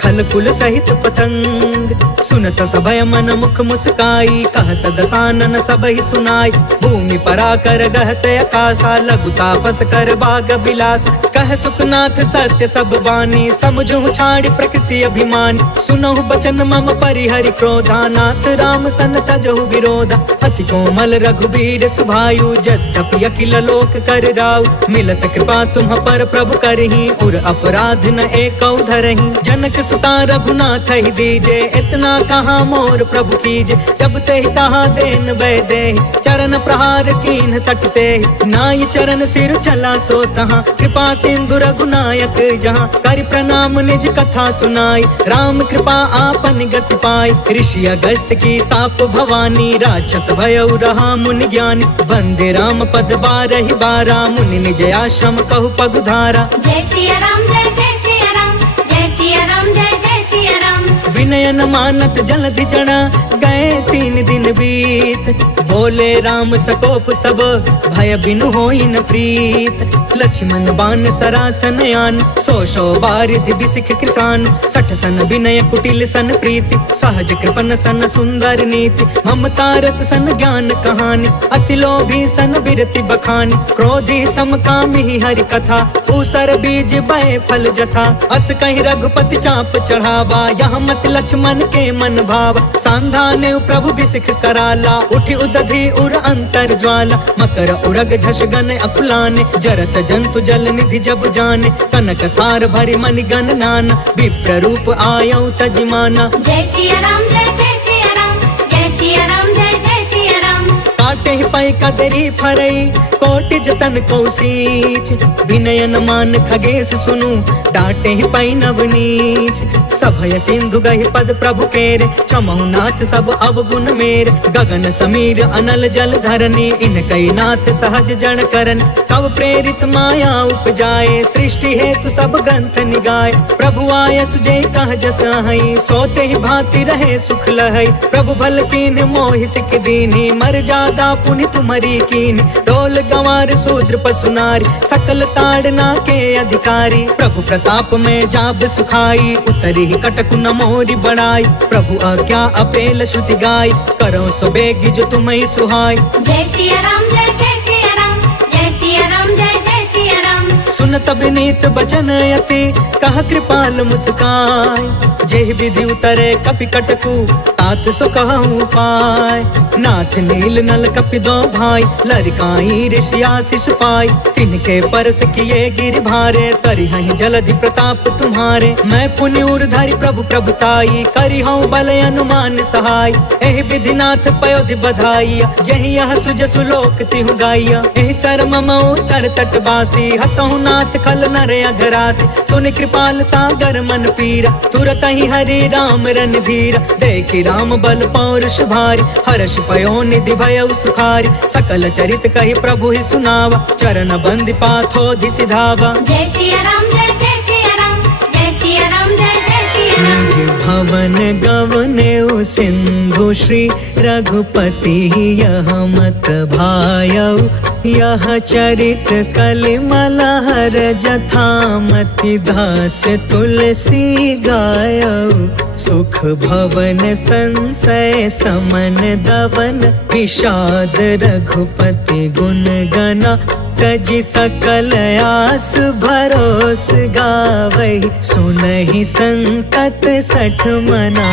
खल कुल सहित पतंग, सुनत सभय मन मुख मुस्काई, कहत दसानन सबहि सुनाई, भूमि पराकर गहत आकाशा, लघु तापस कर बाग बिलास, कह सुखनाथ सत्य सब बानी, समझु छाड़ प्रकृति अभिमान, सुनहु बचन मम परिहरि क्रोधा, नाथ राम सन तजहु विरोधा, अति कोमल रघुबीर सुभायु, यद्यपि अखिल लोक कर राउ, मिलत कृपा तुम पर प्रभु करही, उर अपराध न एकौ धरही, जनक सुता रघुनाथ ही दीजे, इतना कहाँ मोर प्रभु कीजे, जब ते कहा देन बै दे, चरण प्रहार कीन सटते, नाई चरण सिर चला सो तहाँ, कृपा सिंधु रघुनायक जहाँ, कर प्रणाम निज कथा सुनाई, राम कृपा आपन गति पाई, ऋषि अगस्त की साप भवानी, राक्षस भयउ रहा मुनि ज्ञानी, वंदे राम पद 12 बारा, मुनि निज आश्रम कहु पगुधारा। जय सिया राम जय जय सिया राम, जय सिया राम जय जय सिया राम। विनय न मानत जलधि जड़ा, गए 3 दिन बीत, बोले राम सकोप तब, भय बिनु होई न प्रीत, लक्ष्मण बान सरासन आन, 100 बारिधि बिसिख कृसान, 60 सन विनय कुटिल सन प्रीति, सहज कृपन सन सुंदर नीति, ममता रत सन ज्ञान कहानी, अति लोभी सन बिरति बखानी, क्रोधी समकामी हरि कथा, ऊसर बीज बय फल जथा, अस कहीं रघुपति चाप चढ़ावा, यहाँ मत लक्ष्मण के मन भावा, सांधाने प्रभु बिसिख कराला, उठि उदधि उर अंतर ज्वाला, मकर उरग झष गन अकुलाने, जरत जंतु जल निधि जब जाने, कनक थार भरि मनि गण नाना, विप्र रूप आयौ तजिमाना। जय सिया राम जय जय सिया राम, जय सिया राम जय जय सिया राम। काटे ही पै कदरी फरई, कोटि जतन कौशीच, विनय न मान खगेश सुनु, डांटे ही पै नवनीच, सभय सिंधु गहि पद प्रभु केरे, चमहु नाथ सब अवगुण मेर, गगन समीर अनल जल धरनी, इनकई नाथ सहज जन करन, कब प्रेरित माया उपजाए, सृष्टि हेतु सब ग्रंथ निगाए, प्रभु आय सुजय कह जस हई, सोते ही भांति रहे सुख लहई, प्रभु भल कीन मोहि सिख दीनी, मर जादा पुनि तुम्हारी कीनी, डोल गंवार शूद्र पशु नारी, सकल ताड़ना के अधिकारी, प्रभु प्रताप में जाब सुखाई, उतरी ही कटकु न मोरी बढ़ाई, प्रभु आज्ञा अपेल श्रुति गाय, करो सो बेगी जो तुम्हें सुहाई। जय सिया राम जय जय सिया राम, जय सिया राम जय जय सिया राम। सुनत विनीत बचन अति, कह कृपाल मुस्काय, जेहि विधि उतरे कपि कटकु, तात सो कहूँ पाय, नाथ नील नल कपि 2 भाई, लरिकाई ऋषि आशीष पाई, तिनके परस किए गिर भारे, करिहहि जलधि प्रताप तुम्हारे, मैं पुनि उर्धरि प्रभु प्रभुताई, करिहउँ बल अनुमान सहाय, एहि विधि नाथ पयोधि बधाइया, जहि यह सुजसु लोक तिहु गाइया, एहि सर मम उतर तटवासी, हतहु नाथ खल नर अधरास, सुन कृपाल सागर मन पीरा, तुरत ही हरि राम रणधीर। देखि राम बल पौरुष भारी, हर्ष पयो निधि भयउ सुखारी, सकल चरित कहि प्रभु ही सुनावा, चरण बंदी पाथो सिधावा। जय सिया राम जय जय सिया राम, जय सिया राम जय जय सिया राम। भवन गवने सिंधु श्री रघुपति यह मत भायउ, यह चरित कलिमल हर जथामति दास तुलसी गायउ। सुख भवन संशय समन दवन, विषाद रघुपति गुण गना, तजि सकल आस भरोस गावै, सुनहि संकट सठ मना।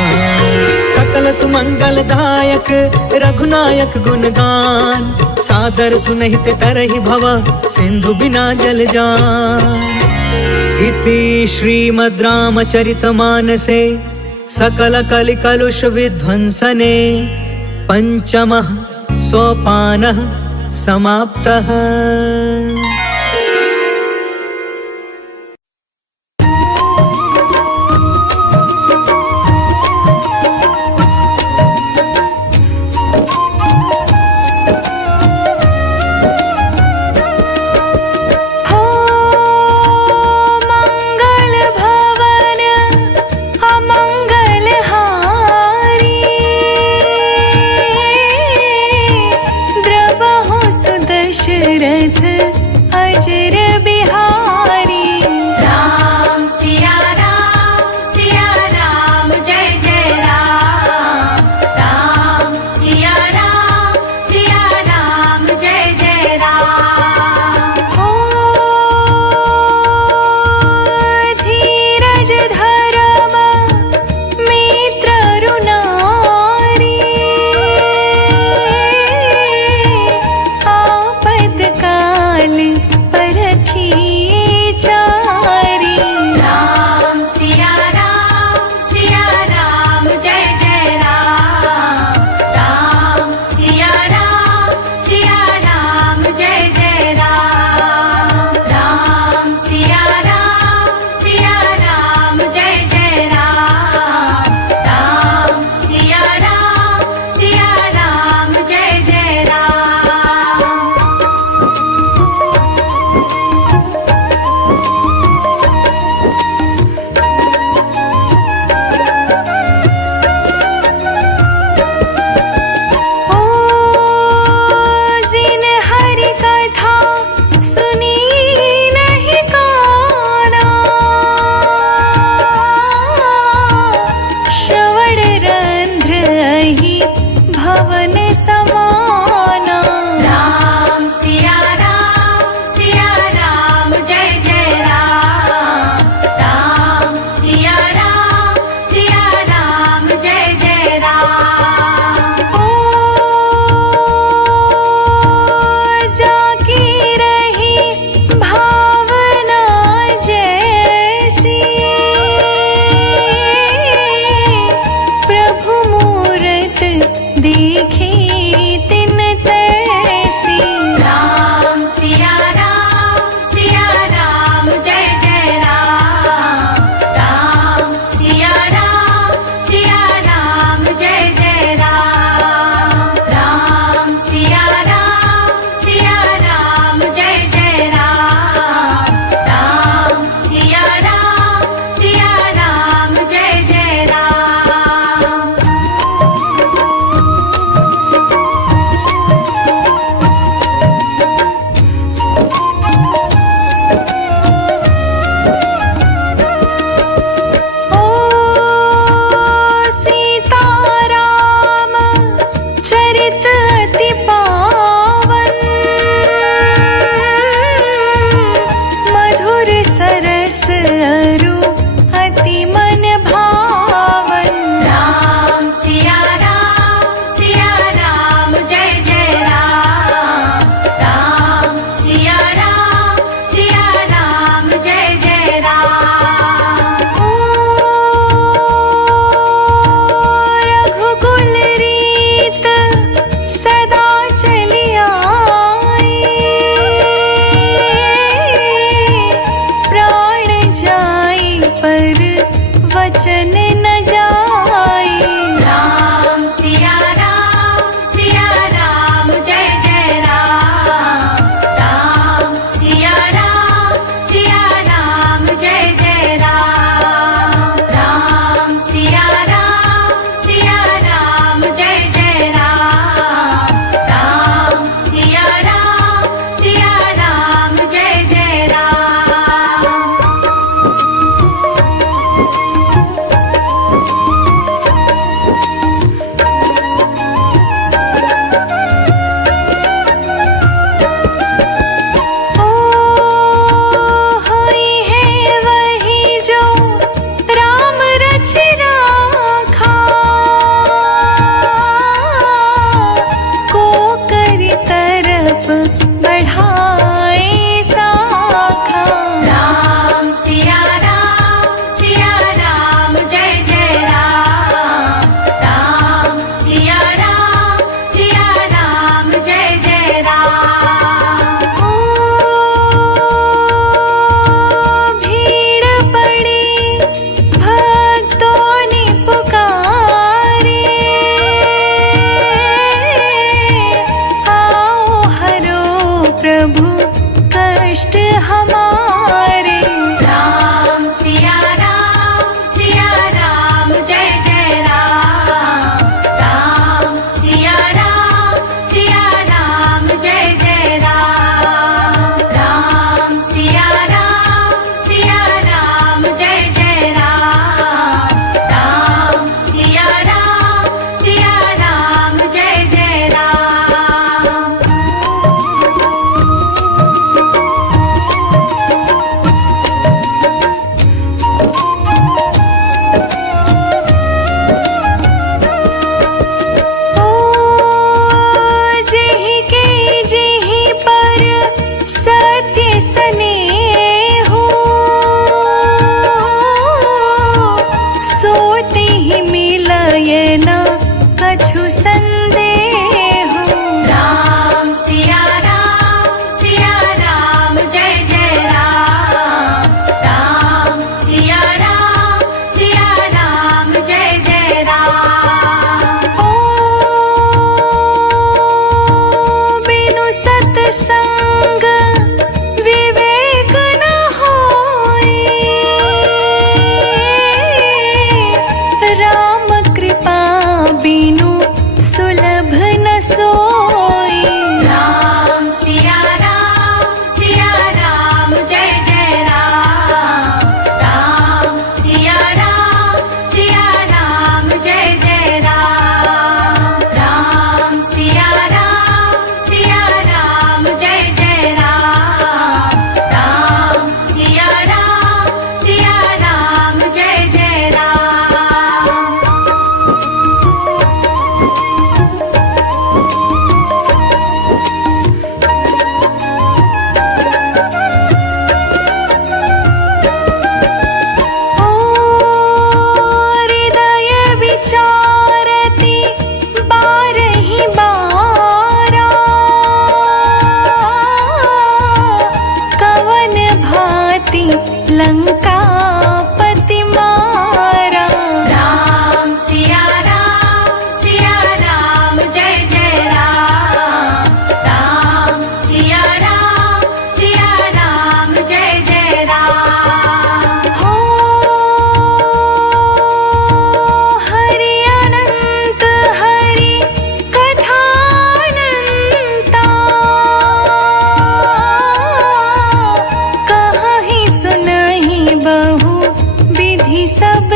सकल सुमंगल दायक रघुनायक गुणगान, सादर सुनहित तरहि भव सिंधु बिना जल जान। इति श्रीमद् रामचरितमानसे सकल कलि कलुष विध्वंसने, पंचमः सोपानः समाप्तः। दशरथ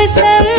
सम